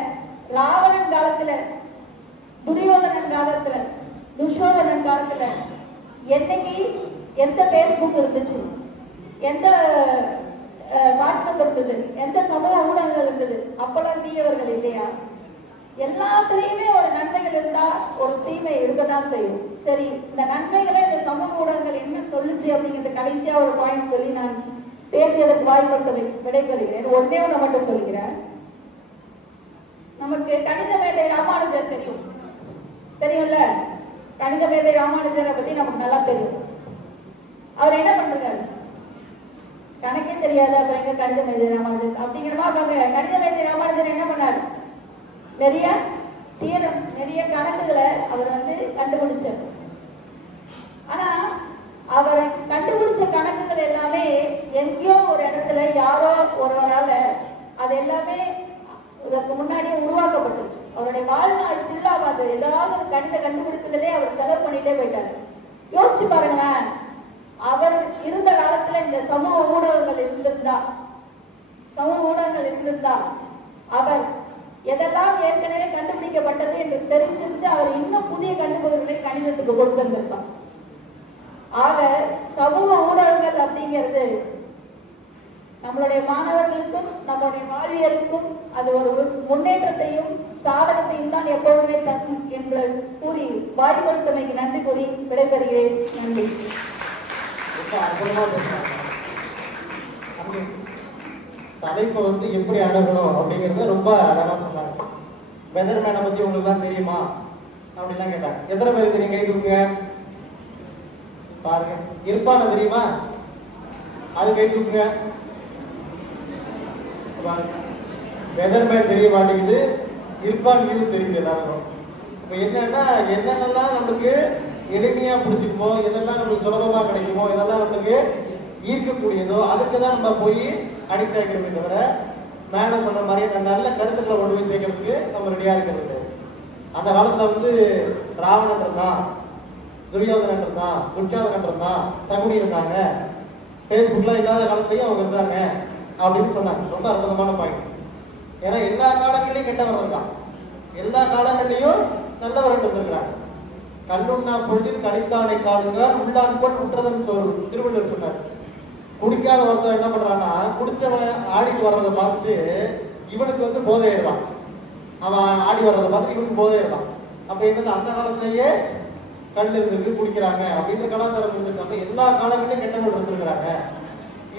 ராவணன் காலத்துல, துரியோதனன் காலத்துல, துஷோதனன் காலத்துல என்னைக்கு எந்த பேஸ்புக் இருந்துச்சு, எந்த வாட்ஸ்அப் இருந்தது, எந்த சமூக ஊடகங்கள் இருந்தது? அப்பெல்லாம் தீயவர்கள் இல்லையா? எல்லாத்துலேயுமே ஒரு நன்மைகள் இருந்தா ஒரு தீமை இருக்கதான் செய்யும். சரி, இந்த நன்மைகளை இந்த சமூக ஊடகங்கள் என்ன சொல்லுச்சு அப்படிங்கிறது கடைசியா ஒரு பாயிண்ட் சொல்லி நான் பேசியதற்கு வாய்ப்பு விடைபெறுகிறேன். ஒன்னே ஒன்று மட்டும் சொல்கிறேன். நமக்கு கணித மேதை ராமானுஜர் தெரியும்ல? கணித மேதை ராமானுஜரை பத்தி நமக்கு நல்லா தெரியும். அவர் என்ன பண்றாரு? கணக்கே தெரியாது, அப்புறம் எங்க கணித மேதை ராமானுஜர் அப்படிங்கிற மாதிரி. கணித மேதை ராமானுஜர் என்ன பண்ணாரு? நிறைய தியரம்ஸ், நிறைய கணக்குகளை அவர் வந்து கண்டுபிடிச்சார். ஆனா அவர் கண்டுபிடிச்ச கணக்குகள் எல்லாமே எங்கேயோ ஒரு இடத்துல யாரோ ஒருவரால அது எல்லாமே இதற்கு முன்னாடியே உருவாக்கப்பட்டுச்சு. அவருடைய வாழ்நாள் ஃபுல்லாக அது ஏதாவது ஒரு கண்டுபிடிச்சதுலே அவர் செலவு பண்ணிட்டே போயிட்டாரு. யோசிச்சு பாருங்களேன், அவர் இருந்த காலத்துல இந்த சமூக ஊடகங்கள் இருந்திருந்தா அவர் எதெல்லாம் ஏற்கனவே கண்டுபிடிக்கப்பட்டது என்று தெரிஞ்சிருந்து அவர் இன்னும் புதிய கண்டுபிடிப்புகளை கணிதத்துக்கு கொடுத்திருந்திருப்பார். ஆக சமூக ஊடகங்கள் அப்படிங்கிறது நம்மளுடைய மாணவர்களுக்கும் நம்மளுடைய வாழ்வியலுக்கும் அது ஒரு முன்னேற்றத்தையும் சாதகத்தையும் தான் எப்பொழுதுமே தரும் என்று கூறி வாய்ப்பளித்தமைக்கு நன்றி கூறி விடைபெறுகிறேன். நன்றி. தலைப்பை வந்து எப்படி அணுகணும் அப்படிங்கிறத ரொம்ப அழகா சொன்னாங்க. வெதர் மேனை பத்தி உங்களுக்கு எல்லாம் தெரியுமா அப்படின்லாம் கேட்டாங்க. எத்தனை பேருக்கு நீங்க கை தூக்குங்க பாருங்க. இருப்பான தெரியுமா? அது கை தூக்குங்க. வெதர் மேன் தெரிய மாட்டேங்குது, இருப்பான் தெரியுது எல்லாருக்கும். இப்ப என்னன்னா என்னென்னலாம் நம்மளுக்கு எளிமையா பிடிச்சிக்குமோ, எதெல்லாம் நம்மளுக்கு சுலபமா கிடைக்குமோ, இதெல்லாம் நம்மளுக்கு ஈர்க்கக்கூடியதோ அதுக்கு தான் நம்ம போய் அடிக்ட் ஆகிக்கிறோமே தவிர மேடம் பண்ண மாதிரியே நல்ல கருத்துக்களை கொண்டு போய் சேர்க்கறதுக்கு நம்ம ரெடியா இருக்கிறது. அந்த காலத்துல வந்து ராவணன் இருந்தான், துரியோதனன் இருந்தான், துச்சாதனன் இருந்தான், சகுனி இருந்தாங்க, ஃபேஸ்புக்லாம் இல்லாத காலத்துலயும் அவங்க இருந்தாங்க அப்படின்னு சொன்னாங்க. ரொம்ப அற்புதமான பாயிண்ட். ஏன்னா எல்லா காலங்களையும் கெட்டவர் இருக்கான், எல்லா காலங்கள்லையும் நல்லவர்கள் இருந்திருக்கிறாங்க. கண்ணுண்ணா பொழுதில் கணித்தானை காணுங்கார் உள்ளான் போல் உற்றதன் சோறு திருவள்ளுவர் சொன்னார். குடிக்காத ஒருத்தர் என்ன பண்றான்னா, குடிச்சவன் ஆடிட்டு வர்றதை பார்த்துட்டு இவனுக்கு வந்து போதையிடலாம், அவன் ஆடி வர்றதை பார்த்து இவனுக்கு போதையிடலாம். அப்ப என்னது, அந்த காலத்திலேயே கல் இருந்திருக்கு, குடிக்கிறாங்க அப்படின்ற கலாச்சாரம் இருந்திருக்காங்க. எல்லா காலங்களையும் கெட்டவர்கள் இருந்திருக்கிறாங்க.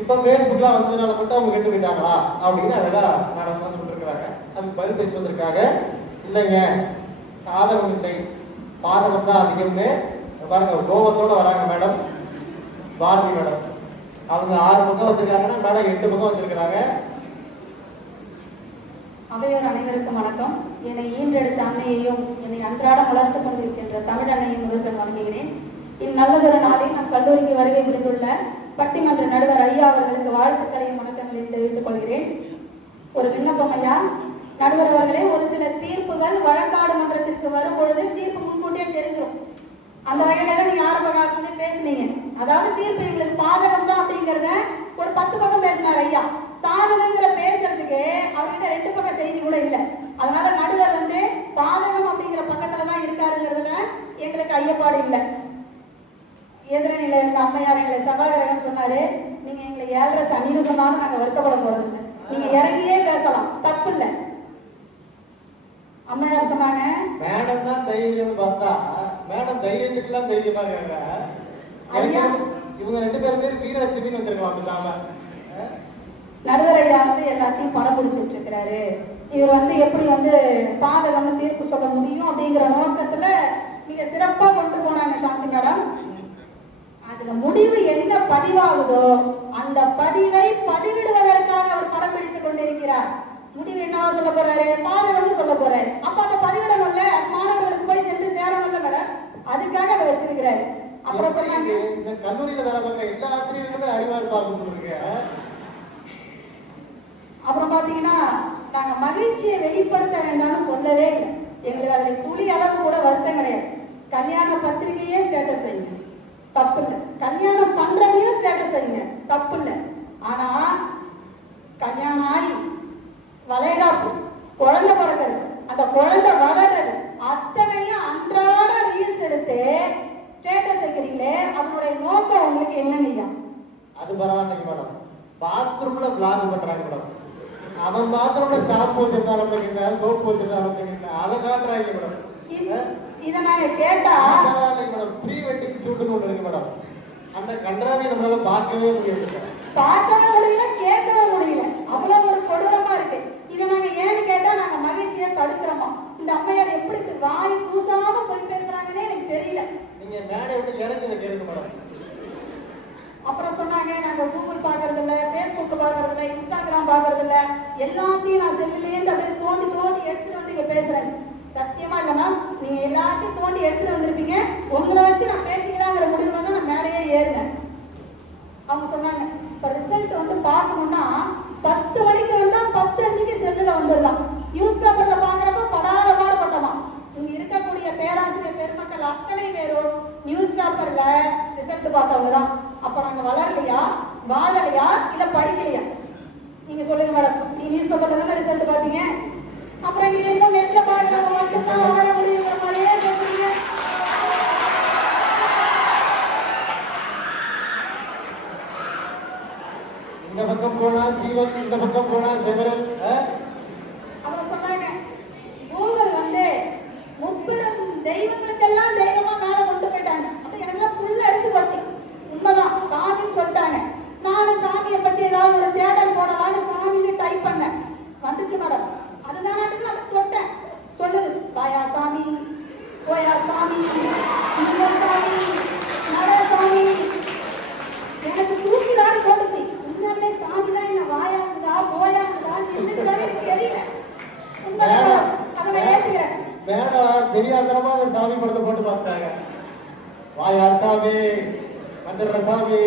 இப்ப பேஸ்புக்லாம் வந்ததுனால மட்டும் அவங்க கெட்டு போயிட்டாங்களா அப்படின்னு அழகா மேடம் தான் சொல்லிருக்கிறாங்க. அதுக்கு பதில் பேசுவதற்காக இல்லைங்க, சாதகம் இல்லை பாதகம் தான் அதிகம்னு பாருங்க கோபத்தோட வராங்க மேடம். பாரதி மேடம் அவங்க 6 பக்கம் வச்சிருக்காங்கன்னா மேடம் 8 பக்கம் வச்சிருக்கிறாங்க. அவையோர் அனைவருக்கும் வணக்கம். என்னை ஈன்றெடுத்த அன்னையையும் என்னை அன்றாடம் வளர்த்து கொண்டிருக்கின்ற தமிழ் அன்னையும் முதல்வர் வழங்குகிறேன். இந்நல்லதொரு நாளில் நம் கல்லூரிக்கு வருகை புரிந்துள்ள பட்டிமன்ற நடுவர் ஐயா அவர்களுக்கு வாழ்த்துக்களையும் வணக்கங்களையும் தெரிவித்துக் கொள்கிறேன். ஒரு விண்ணப்பம் ஐயா. நடுவர் அவர்களே, ஒரு சில தீர்ப்புகள் வழக்காடு மன்றத்திற்கு வரும் பொழுது தீர்ப்பு முன்கூட்டியே தெரிஞ்சிடும். அந்த வகையில தான் நீங்க ஆரம்ப காலத்துல பேசுனீங்க. அதாவது தீர்ப்பு எங்களுக்கு பாதகம் தான் அப்படிங்கிறத ஒரு 10 பக்கம் பேசினார் ஐயா. சாதகங்கிற பேசுறதுக்கு அவர்கிட்ட 2 பக்கம் செய்தி கூட இல்லை. அதனால நடுவர் வந்து பாதகம் அப்படிங்கிற பக்கத்துல தான் இருக்காருங்கிறதுல எங்களுக்கு ஐயப்பாடு இல்லை. எதிரணியில இருந்த அம்மையார் எங்களை சபாகரன் சொன்னாரு, நீங்க எங்களை 7.5 சனின்னு சொன்னாலும் நாங்க வருத்தப்பட போறது, நீங்க இறங்கியே பேசலாம், தப்பு இல்லை. அம்மையார் சொன்னாங்க, மேடம் தான் தைரியம் பார்த்தா மேடம் தைரியத்துக்குலாம் தைரியமா இருக்காங்க. இவங்க 2 பேரும் வீரலட்சுமின்னு வந்திருக்கலாம். இவர் வந்து எப்படி வந்து பாதகம்னு தீர்ப்பு சொல்ல முடியும் அப்படிங்கிற நோக்கத்துல நீங்க சிறப்பா கொண்டு போனாங்க சாந்தி மேடம். அதுல முடிவு என்ன பதிவாகுதோ அந்த பதிவை பதிவிடுவதற்காக அவர் படம் பிடித்துக் கொண்டிருக்கிறார். முடிவு என்னவா சொல்ல போறாரு? பாதகம்னு சொல்ல போறாரு. அப்ப அந்த பதிவிடணும்ல, மாணவர்களுக்கு போய் சென்று சேரணும்ல மேடம், அதுக்காக அதை வச்சிருக்கிறாரு. அப்புறம் சொன்னாங்க இந்த கல்லூரியில வேலை பார்க்குற எல்லா ஆசிரியர்களுமே அறிவா இருப்பாங்க. அப்புறம் பாத்தீங்கன்னா நாங்க மகிழ்ச்சியை வெளிப்படுத்த வேண்டாம்னு சொல்லவே இல்லை. எங்களுக்கு அதுல துளி அளவு கூட வருத்தம் கிடையாது. கல்யாண பத்திரிகையே ஸ்டேட்டஸ் வைங்க, தப்பு இல்லை. கல்யாணம் பண்றதையும் ஸ்டேட்டஸ் வைங்க, தப்பு இல்லை. ஆனா கல்யாணம் ஆகி வளைகாப்பு, குழந்தை பிறகுறது, அந்த குழந்தை வளர்றது அத்தனையும் அன்றாட ரீல்ஸ் எடுத்து ஸ்டேட்டஸ் வைக்கிறீங்களே, அதனுடைய நோக்கம் உங்களுக்கு என்னங்க? அது பரவாயில்லைங்க மேடம். பாத்ரூம்ல பிளாக் பண்றாங்க மேடம். அவன் பாத்ரூம்ல ஷாம்பு வச்சிருந்தாலும் சோப்பு வச்சிருந்தாலும் அதை காட்டுறாங்க மேடம். இதை நாங்க கேட்டா பரவாயில்லைங்க மேடம். ப்ரீ வெட்டிங் ஷூட்டுன்னு ஒன்று இருக்கு மேடம். அந்த கன்றாவை நம்மளால பார்க்கவே முடியாது. பார்க்கவே முடியல, கேட்கவே முடியல. அவ்வளவு ஒரு கொடூரமா இருக்கு. இதை நாங்க ஏன்னு கேட்டா நாங்க மகிழ்ச்சியை தடுக்கிறோமா? இந்த அம்மையார் எப்படி வாய் பூசாம போய் பேசுறாங்கன்னே எனக்கு தெரியல. நீங்க மேடை விட்டு இறங்கி கேளுங்க மேடம். அப்புறம் சொன்னாங்க நாங்க கூகுள் பாக்குறது இல்ல, பேஸ்புக் பாக்குறது இல்ல, இன்ஸ்டாகிராம் பாக்குறது இல்ல, எல்லாத்தையும் நான் செல்லுலேருந்து அப்படியே தோண்டி எடுத்துட்டு வந்து இங்க பேசுறேன். சத்தியமா இல்லைன்னா நீங்க எல்லாத்தையும் தோண்டி எடுத்துட்டு வந்திருப்பீங்க. உங்களை வச்சு நான் பேசிக்கலாங்கிற முடிவுல தான் நான் மேலேயே ஏறினேன். அவங்க சொன்னாங்க இப்ப ரிசல்ட் வந்து பார்க்கணும்னா 10 மணிக்கு வந்தா 10:05க்கு செல்லுல வந்துடலாம். நியூஸ் பேப்பர்ல பாக்குறப்ப படாத பாடுபட்டமா. இங்க இருக்கக்கூடிய பேராசிரியர் பெருமக்கள் அத்தனை பேரும் நியூஸ் பேப்பர்ல ரிசல்ட் பார்த்தவங்க தான். அப்ப நாங்க வளரலையா, வாழலையா, இல்ல படிக்கலையா? நீங்க சொல்லுங்க மேடம். நீ நியூஸ் பேப்பர்ல தானே ரிசல்ட் பாத்தீங்க. அப்புறம் நீங்க இன்னும் நெட்ல பாக்குறவங்க மட்டும்தான் வாழ முடியுங்கிற மாதிரியே சொல்றீங்க. இந்த பக்கம் போனா சீவன், இந்த பக்கம் போனா செவரல். அப்புறம் சொன்னாங்க கூகுள் வந்து முப்பெரும் தெய்வங்களுக்கெல்லாம் தெய்வமா மேல கொண்டு போயிட்டாங்க. அப்ப எனக்கெல்லாம் புள்ள அடிச்சு போச்சு. உண்மைதான், சாமின்னு சொல்லிட்டாங்க. நானும் சாமியை பத்தி ஏதாவது ஒரு தேடல் போடலான்னு சாமின்னு டைப் பண்ணேன். வந்துச்சு மேடம். அதுதான் நான் தொட்டேன். சொல்லுது வாயா சாமி, போயா சாமி, இந்த சாமி, நட சாமி. எனக்கு தூக்கிதான் போட்டுச்சு. உண்மையிலே சாமி தான் என்ன வாயாங்குதா போயாங்குதா என்னன்னு எனக்கு தெரியல. உண்மைதான், அதை நான் ஏற்றுக்கிறேன். வேணாம், தெரியாதனமா அந்த சாமி படத்தை போட்டு பார்த்தாங்க. வாயா சாமி, வந்துடுற சாமி.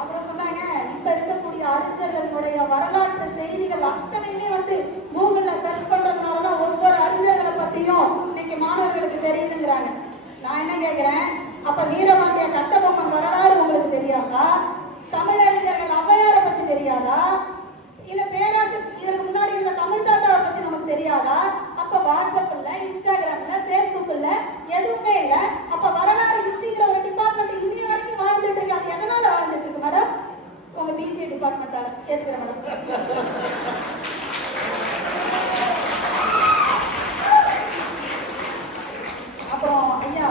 அப்புறம் சொன்னாங்க இப்ப இருக்கக்கூடிய அறிஞர்களுடைய வரலாற்று செய்திகள் அத்தனையுமே வந்து கூகுள்ல சர்ச் பண்றதுனாலதான் ஒவ்வொரு அறிஞர்களை பத்தியும் இன்னைக்கு மாணவர்களுக்கு தெரியுதுங்கிறாங்க. நான் என்ன கேட்கிறேன், அப்ப வீரபாண்டிய கட்டபொம்மன் வரலாறு உங்களுக்கு தெரியாதா? தமிழறிஞர்கள் ஔவையாரை பத்தி தெரியாதா? இல்ல பேராசிரியர் இதற்கு முன்னாடி இருந்த தமிழ் தாத்தாவை பத்தி நமக்கு தெரியாதா? அப்ப வாட்ஸ்அப் இல்ல, இன்ஸ்டாகிராம்ல, பேஸ்புக் இல்ல, எதுவுமே இல்ல. அப்ப வரலாறு ஹிஸ்டரிங்கிற ஒரு டிபார்ட்மெண்ட் இன்னைய வரைக்கும் வாழ்ந்துட்டு இருக்கு. அது எதனால வாழ்ந்துட்டு இருக்கு மேடம்? உங்க பிசிஏ டிபார்ட்மெண்டால ஏத்துக்கிற மேடம். அப்புறம் ஐயா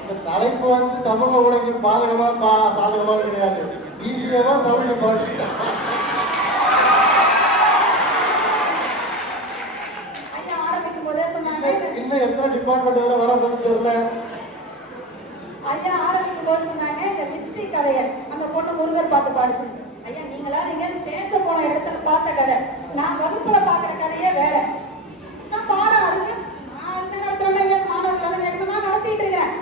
இந்த தலைப்பு வந்து சமூக ஊடகங்கள் பாதகமா சாதகமா கிடையாது. பிசிஏவா தமிழ் பாட்டு. இன்னும் எத்தனை டிபார்ட்மெண்ட் வர தெரியல. ஐயா ஆரம்பிக்கும் போது சொன்னாங்க இந்த லிப்ஸ்டிக் கதைய அந்த பொண்ணு முருகர் பாட்டு பாடுச்சு. ஐயா நீங்களா நீங்க பேச போன இடத்துல பார்த்த கதை, நான் வகுப்புல பாக்குற கதையே வேற. நான் பாடம் அறிஞ்சு நான் என்ன மாணவர்கள் நடத்திட்டு இருக்கிறேன்.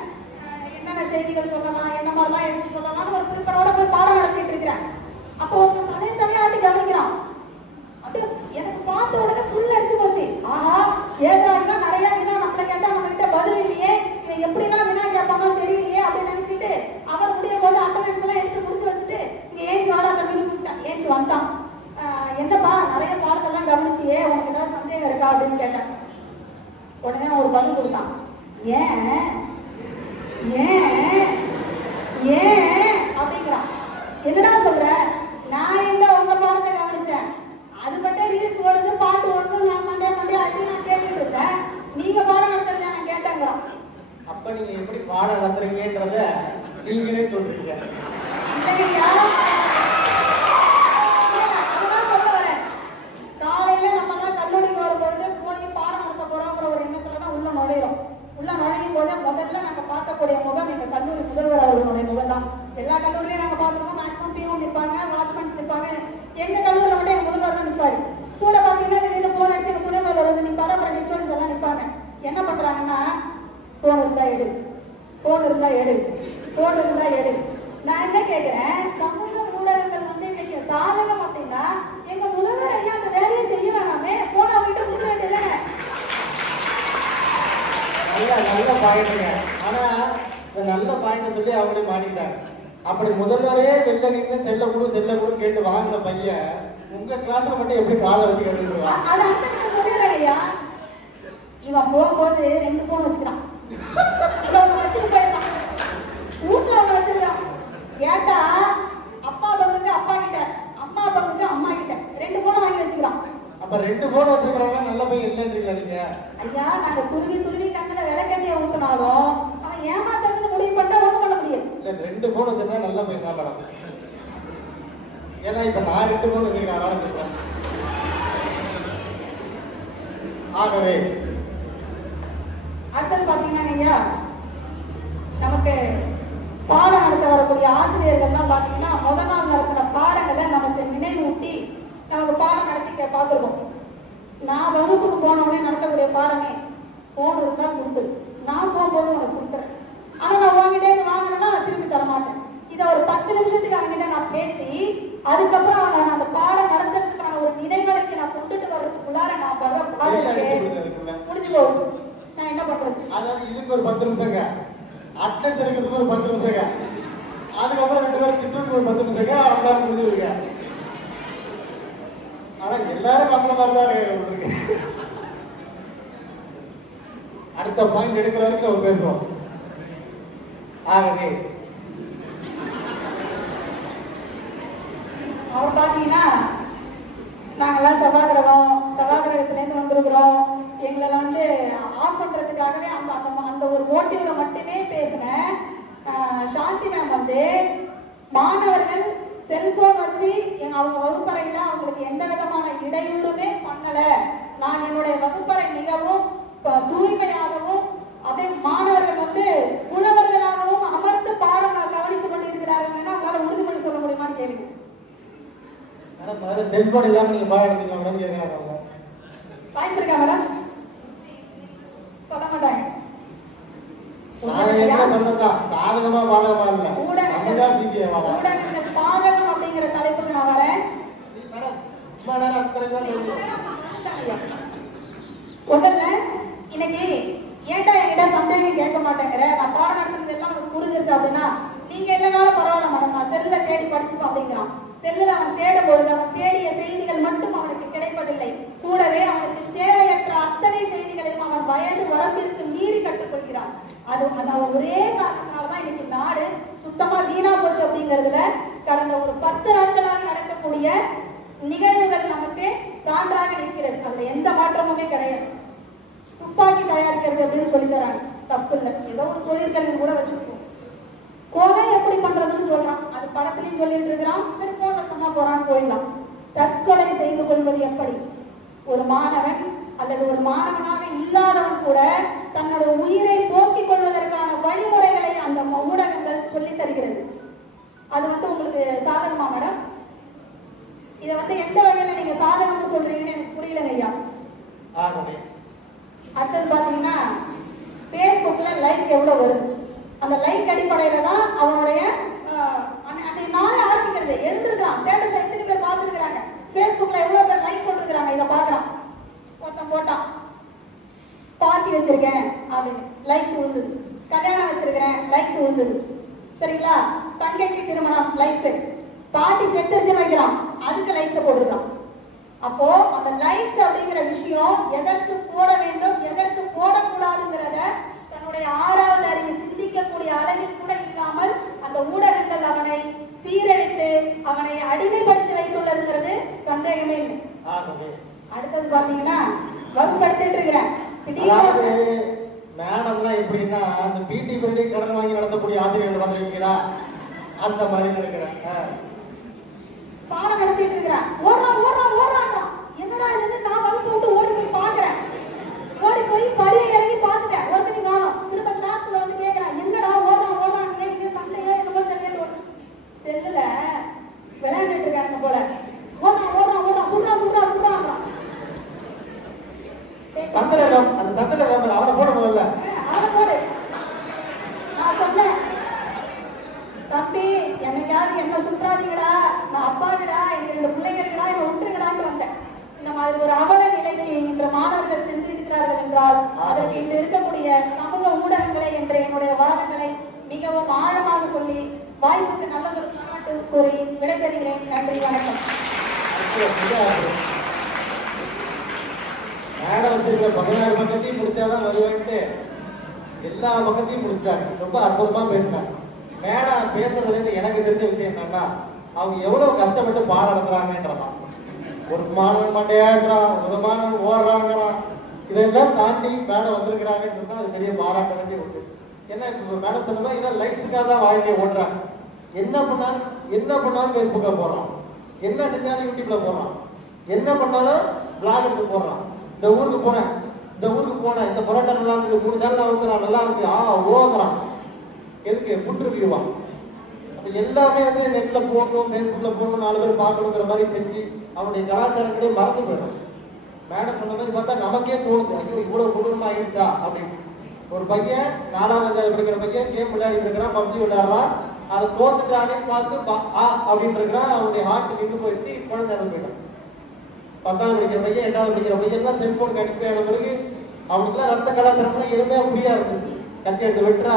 என்னென்ன செய்திகள் சொல்லலாம், என்ன மாதிரிலாம் எழுதி சொல்லலாம்னு ஒரு குறிப்பரோட போய் பாடம் நடத்திட்டு இருக்கிறேன். அப்போ ஒரு தலையாட்டி கவனிக்கிறான். அப்படியே எனக்கு பார்த்த உடனே ஃபுல் அடிச்சு போச்சு. ஆஹா ஏதாடுனா நிறைய வினா நம்மள கேட்டா நம்ம கிட்ட பதில் இல்லையே, இவன் எப்படிலாம் வினா கேட்பானோ தெரியலையே அப்படின்னு நினைச்சிட்டு அவர் முடியும் போது அட்டனன்ஸ் எல்லாம் எடுத்து முடிச்சு வச்சுட்டு இங்க ஏஞ்சி வாடா தம்பி ஏஞ்சி வந்தான். என்னப்பா நிறைய பாடத்தெல்லாம் கவனிச்சியே, உனக்கு ஏதாவது சந்தேகம் இருக்கா அப்படின்னு கேட்டேன். உடனே ஒரு பதில் கொடுத்தான். ஏன் ஏன் ஏன் அப்படிங்கிறான். என்னடா சொல்ற? நான் எங்க உங்க பாடத்தை கவனிச்சேன், அது மட்டும் ரீல்ஸ் ஓடுது, பாட்டு ஓடுது, நான் மண்டே அது நான் கேட்டுட்டு இருக்கேன். நீங்க பாடம் நடத்துறத நான் கேட்டேங்களா? அப்ப நீங்க எப்படி பாடம் நடத்துறீங்கன்றத நீங்களே சொல்றீங்க. இல்லையா? அதுதான் சொல்ல வரேன். எல்லா கல்லூரிலையும் நாங்கள் பார்த்துருக்கோம், மேக்ஸிமம் பிஓ நிற்பாங்க, வாட்ச்மேன்ஸ் நிற்பாங்க. எங்கள் கல்லூரியில் மட்டும் எங்கள் முதல்வர் தான் நிற்பாரு. கூட பார்த்தீங்கன்னா திடீர்னு ஃபோன் அடிச்சு எங்கள் துணை முதல்வர் வந்து நிற்பாரு, அப்புறம் ஹெச்ஓடிஸ் எல்லாம் நிற்பாங்க. என்ன பண்ணுறாங்கன்னா, ஃபோன் இருந்தா எடு, ஃபோன் இருந்தா எடு, ஃபோன் இருந்தா எடு. நான் என்ன கேட்குறேன், சமூக ஊடகங்கள் வந்து இன்னைக்கு சாதகம் அப்படின்னா எங்கள் முதல்வர் ஐயா அந்த வேலையை செய்ய வேணாமே, ஃபோனை அவங்ககிட்ட கொடுக்க வேண்டியதானே? நல்ல பாயிண்ட்டுங்க. ஆனா இந்த நல்ல பாயிண்ட் சொல்லி அவங்களே மாட்டிட்டாங்க. அப்படி முதல்வரே வெளில நின்று செல்ல கூட கேட்டு வாங்கின பையன் உங்க கிளாஸ்ல மட்டும் எப்படி காலை வச்சு கேட்டுருவான்? அது அந்த சொல்லிடுறேன் ஐயா. இவன் போகும்போது 2 ஃபோன் வச்சுக்கிறான், இங்க ஒன்று வச்சுட்டு போயிருக்கான், வீட்டுல ஒன்று வச்சிருக்கான். கேட்டா அப்பா பங்குக்கு அப்பா கிட்ட, அம்மா பங்குக்கு அம்மா கிட்ட 2 ஃபோனை வாங்கி வச்சுக்கிறான். அப்ப 2 ஃபோன் வச்சுக்கிறவங்க நல்ல பையன் இல்லைன்றீங்களா நீங்க? ஐயா, நாங்க துருவி கண்ணுல விளக்கண்ணிய ஊட்டினாலும் அவன் ஏமாத்துறதுன்னு முடிவு பண்ணா ஒண்ணும் பண்ண முடியாது. இல்ல 2 ஃபோன் வச்சிருந்தா நல்ல பையன் தான் மேடம். ஏன்னா இப்ப நான் 2 ஃபோன் வச்சிருக்கேன், அதனால சொல்றேன். ஆகவே அடுத்தது பாத்தீங்கன்னா ஐயா, நமக்கு பாடம் நடத்த வரக்கூடிய ஆசிரியர்கள்லாம் பாத்தீங்கன்னா முதல் நாள் நடத்தின பாடங்களை நமக்கு நினைவூட்டி நமக்கு பாடம் நடத்தி பார்த்துருக்கோம். நான் வகுப்புக்கு போன உடனே நடத்தக்கூடிய பாடமே ஃபோன் இருந்தா கொடுத்துரு, நான் போகும்போது உனக்கு கொடுத்துறேன், ஆனா நான் உங்ககிட்ட வாங்கினேன்னா நான் திரும்பி தரமாட்டேன். இதை ஒரு 10 நிமிஷத்துக்கு அவங்ககிட்ட நான் பேசி அதுக்கப்புறம் நான் அந்த பாடம் நடத்துறதுக்கான ஒரு நினைவலைக்கு நான் கொண்டுட்டு வர்றதுக்குள்ளார நான் வர்ற பாடத்துக்கு முடிஞ்சு போகுது. நான் என்ன பண்றது? அதாவது இதுக்கு ஒரு 10 நிமிஷங்க, அட்டென்ஸ் எடுக்கிறதுக்கு ஒரு 10 நிமிஷங்க, அதுக்கப்புறம் 2 பேரும் திட்டுறதுக்கு ஒரு 10 நிமிஷங்க, அவங்களால முடிஞ்சுருங்க. ஆனா எல்லாரும் நம்மள மாதிரி தான் இருக்கு. அடுத்த பாயிண்ட் எடுக்கிற வரைக்கும் நம்ம பேசுவோம். ஆகவே அவர் பாத்தீங்கன்னா நாங்கெல்லாம் சபாகிரகத்திலேருந்து வந்திருக்கிறோம், எங்களை வந்து ஆஃப் பண்றதுக்காகவே அந்த அந்த ஒரு மோட்டிவ்ல மட்டுமே பேசினேன். சாந்தி மேம் வந்து மாணவர்கள் செல்போன் வச்சு அவங்க வகுப்பறையில அவங்களுக்கு எந்த விதமான இடையூறுமே பண்ணல, நான் என்னுடைய வகுப்பறை மிகவும் தூய்மையாகவும் அப்படியே மாணவர்கள் வந்து புலவர்களாகவும் அமர்ந்து பாடம் கவனித்துக் கொண்டிருக்கிறார்கள். அவங்களால உறுதிமொழி சொல்ல முடியுமான்னு கேளுங்க. மேடம் முதல்ல செல்போன் இல்லாம நீங்க பாடம் எடுத்துக்கலாம் மேடம் கேட்கறாங்க. வாய்ப்பு இருக்கா மேடம்? சொல்ல மாட்டாங்க. சாதகமா பாதகமா இல்ல, ஊடகங்கள் பாதகம் அப்படிங்கிற தலைப்புக்கு நான் வரேன். ஒண்ணுல இன்னைக்கு ஏன்டா என்கிட்ட சந்தேகம் கேட்க மாட்டேங்கிற, நான் பாடம் நடத்துறது எல்லாம் உனக்கு புரிஞ்சிருச்சு அப்படின்னா நீங்க என்னனாலும் பரவாயில்ல மேடம், நான் செல்லுல தேடி படிச்சுப்போம் அப்படிங்கிறான். செல்லுல அவன் தேடும் பொழுது அவன் தேடிய செய்திகள் மட்டும் அவனுக்கு கிடைப்பதில்லை, கூடவே அவனுக்கு தேவையற்ற அத்தனை செய்திகளையும் அவன் வயது வரம்பிற்கு மீறி கற்றுக்கொள்கிறான். அது ஒரே காரணத்தினாலதான் இன்னைக்கு நாடு சுத்தமா வீணா போச்சு அப்படிங்கிறதுல கடந்த ஒரு 10 நாட்களாக நடக்கக்கூடிய நிகழ்வுகள் நமக்கு சான்றாக இருக்கிறது. அதுல எந்த மாற்றமுமே கிடையாது. துப்பாக்கி தயாரிக்கிறது அப்படின்னு சொல்லி தராங்க, தப்பு இல்லை, ஏதோ ஒரு தொழிற்கல்வி கூட வச்சிருக்கோம். கொலை எப்படி பண்றதுன்னு சொல்றான், அது படத்துலயும் சொல்லிட்டு இருக்கிறான், சரி போன சொன்னா போறான்னு போயிடலாம். தற்கொலை செய்து கொள்வது எப்படி? ஒரு மாணவன் அல்லது ஒரு மாணவனாக இல்லாதவன் கூட தன்னோட உயிரை போக்கிக் கொள்வதற்கான வழிமுறைகளை அந்த ஊடகங்கள் சொல்லி தருகிறது. அது வந்து உங்களுக்கு சாதகமா மேடம்? இதை வந்து எந்த வகையில நீங்க சாதகம்னு சொல்றீங்கன்னு எனக்கு புரியலங்க ஐயா. அடுத்தது பாத்தீங்கன்னா பேஸ்புக்ல லைக் எவ்வளவு வருது, அந்த லைக் அடிப்படையில தான் அவனுடைய அந்த நாளை ஆரம்பிக்கிறது. எழுந்திருக்கிறான், ஸ்டேட்டஸ் எத்தனை பேர் பார்த்துருக்கிறாங்க, பேஸ்புக்ல எவ்வளவு பேர் லைக் போட்டிருக்கிறாங்க, இதை பாக்குறான். ஒருத்தன் போட்டான் பார்ட்டி வச்சிருக்கேன் அப்படின்னு லைக்ஸ் விழுந்தது, கல்யாணம் வச்சிருக்கிறேன் லைக்ஸ் விழுந்தது, சரிங்களா, தங்கைக்கு திருமணம் லைக்ஸ், பார்ட்டி செட்டு வைக்கிறான் அதுக்கு லைக்ஸ் போட்டுருக்கான். அப்போ அந்த லைக்ஸ் அப்படிங்கிற விஷயம் எதற்கு போட வேண்டும் எதற்கு போடக்கூடாதுங்கிறத தன்னுடைய 6வது அறிவு சிந்திக்கக்கூடிய அளவில் கூட இல்லாமல் அந்த ஊடகங்கள் அவனை சீரழித்து அவனை அடிமைப்படுத்தி வைத்துள்ளதுங்கிறது சந்தேகமே இல்லை. அடுத்தது பாத்தீங்கன்னா வகுப்படுத்திட்டு இருக்கிறேன், மேடம்லாம் எப்படின்னா அந்த பிடி பீரியடே கடன் வாங்கி நடத்தக்கூடிய ஆசிரியர்கள் பார்த்துருக்கீங்களா, அந்த மாதிரி நினைக்கிறேன். பாடம் நடத்திட்டு இருக்கிறேன், ஓடுறான் என்னடா இது, நான் வகுப்பு விட்டு ஓடி போய் பாக்குறேன், ஓடி போய் படியை இறங்கி பார்த்துட்டேன், ஒருத்தனையும் காணோம். திரும்ப கிளாஸ்ல வந்து கேட்கிறேன், என்னடா ஓடுறான் ஏன் சண்டையா என்னமோ தெரியல. சந்திரகம் அந்த சந்திரகம் அவனை போட முதல்ல. அவனை போடு. நான் சொன்னேன், தம்பி என்னைக்காவது என்ன சுற்றாதீங்கடா, நான் அப்பாவிடா, எனக்கு இந்த பிள்ளைங்கடா, என்னை விட்டுருங்கடான்னு வந்தேன். இந்த மாதிரி ஒரு அவல நிலையில் இன்று மாணவர்கள் சென்றிருக்கிறார்கள் என்றால் அதற்கு இன்று இருக்கக்கூடிய சமூக ஊடகங்களை என்ற என்னுடைய வாதங்களை மிகவும் ஆழமாக சொல்லி வாய்ப்புக்கு நல்லதொரு பாராட்டு கூறி விடைபெறுகிறேன். நன்றி, வணக்கம். மேடம் வச்சிருக்கிற 16 பக்கத்தையும் முடிச்சாதான் வருவேன்ட்டு எல்லா பக்கத்தையும் முடிச்சாங்க. ரொம்ப அற்புதமா பேசினாங்க. மேடம் பேசுறதுல இருந்து எனக்கு தெரிஞ்ச விஷயம் என்னன்னா, அவங்க எவ்வளவு கஷ்டப்பட்டு பாடம் நடத்துறாங்கன்றதான். ஒரு மாணவன் மண்டையாடுறான், ஒரு மாணவன் ஓடுறாங்கிறான். இதெல்லாம் தாண்டி மேடம் வந்திருக்கிறாங்கன்னு சொன்னா அது பெரிய பாராட்ட வேண்டிய ஒன்று. என்ன மேடம் சொன்னோம், இல்லை லைக்ஸுக்காக தான் வாழ்க்கையை ஓடுறாங்க. என்ன பண்ணாலும் ஃபேஸ்புக்கில் போடுறான், என்ன செஞ்சாலும் யூடியூப்ல போடுறான், என்ன பண்ணாலும் பிளாக் எடுத்து போடுறான். இந்த ஊருக்கு போனேன், இந்த புரோட்டா நல்லா இருந்தது, 3 நாள் வந்து நான் நல்லா இருக்கு ஓங்குறான். எதுக்கு? ஃபுட் ரிவ்யூவா? அப்ப எல்லாமே வந்து நெட்ல போடணும், ஃபேஸ்புக்ல போடணும், 4 பேர் பார்க்கணுங்கிற மாதிரி செஞ்சு அவனுடைய கலாச்சாரங்களே மறந்து போயிடும். மேடம் சொன்ன மாதிரி பார்த்தா நமக்கே தோணுது, ஐயோ இவ்வளவு கொடூரமா ஆயிடுச்சா அப்படின்னு. ஒரு பையன் 4வது 5வது படிக்கிற பையன் கேம் விளையாடிட்டு இருக்கிறான், பப்ஜி விளையாடுறான், அதை தோத்துட்டானே பார்த்து அப்படின்னு இருக்கிறான். அவனுடைய ஹார்ட் நின்று போயிடுச்சு, குழந்தை இறந்து போயிட்டான். 10வது படிக்கிற பையன் 8வது படிக்கிற பையன் செல்போன் அடிப்பையான பிறகு அவனுக்குலாம் ரத்த கலாச்சாரம்லாம் எதுவுமே முடியா இருக்கு. கத்தி எடுத்து வெட்டுறா,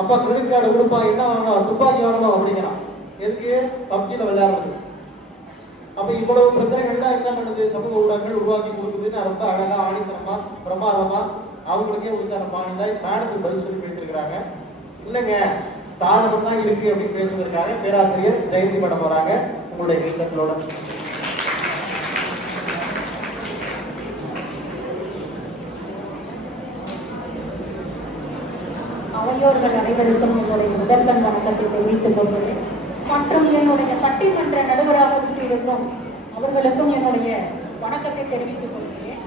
அப்பா கிரெடிட் கார்டு கொடுப்பா, என்ன வாங்கணும், துப்பாக்கி வாங்கணும் அப்படிங்கிறான். எதுக்கு? பப்ஜியில் விளையாடுறது. அப்ப இவ்வளவு பிரச்சனைகள்லாம் என்ன பண்ணுது? சமூக ஊடகங்கள் உருவாக்கி கொடுக்குதுன்னு ரொம்ப அழகா ஆணித்தனமா பிரமாதமா அவங்களுக்கே உண்டான பாணியில மேடத்துக்கு பதில் சொல்லி பேசியிருக்கிறாங்க. இல்லைங்க சாதகம் தான் இருக்கு அப்படின்னு பேசுவதற்காக பேராசிரியர் ஜெயந்தி மேடம் வராங்க உங்களுடைய கருத்துக்களோட. அவையோர்கள் அனைவருக்கும் என்னுடைய முதல்வன் வணக்கத்தை தெரிவித்துக் கொள்கிறேன். மற்றும் என்னுடைய பட்டிமன்ற நடுவராக இருக்கும் அவர்களுக்கும் என்னுடைய வணக்கத்தை தெரிவித்துக் கொள்கிறேன்.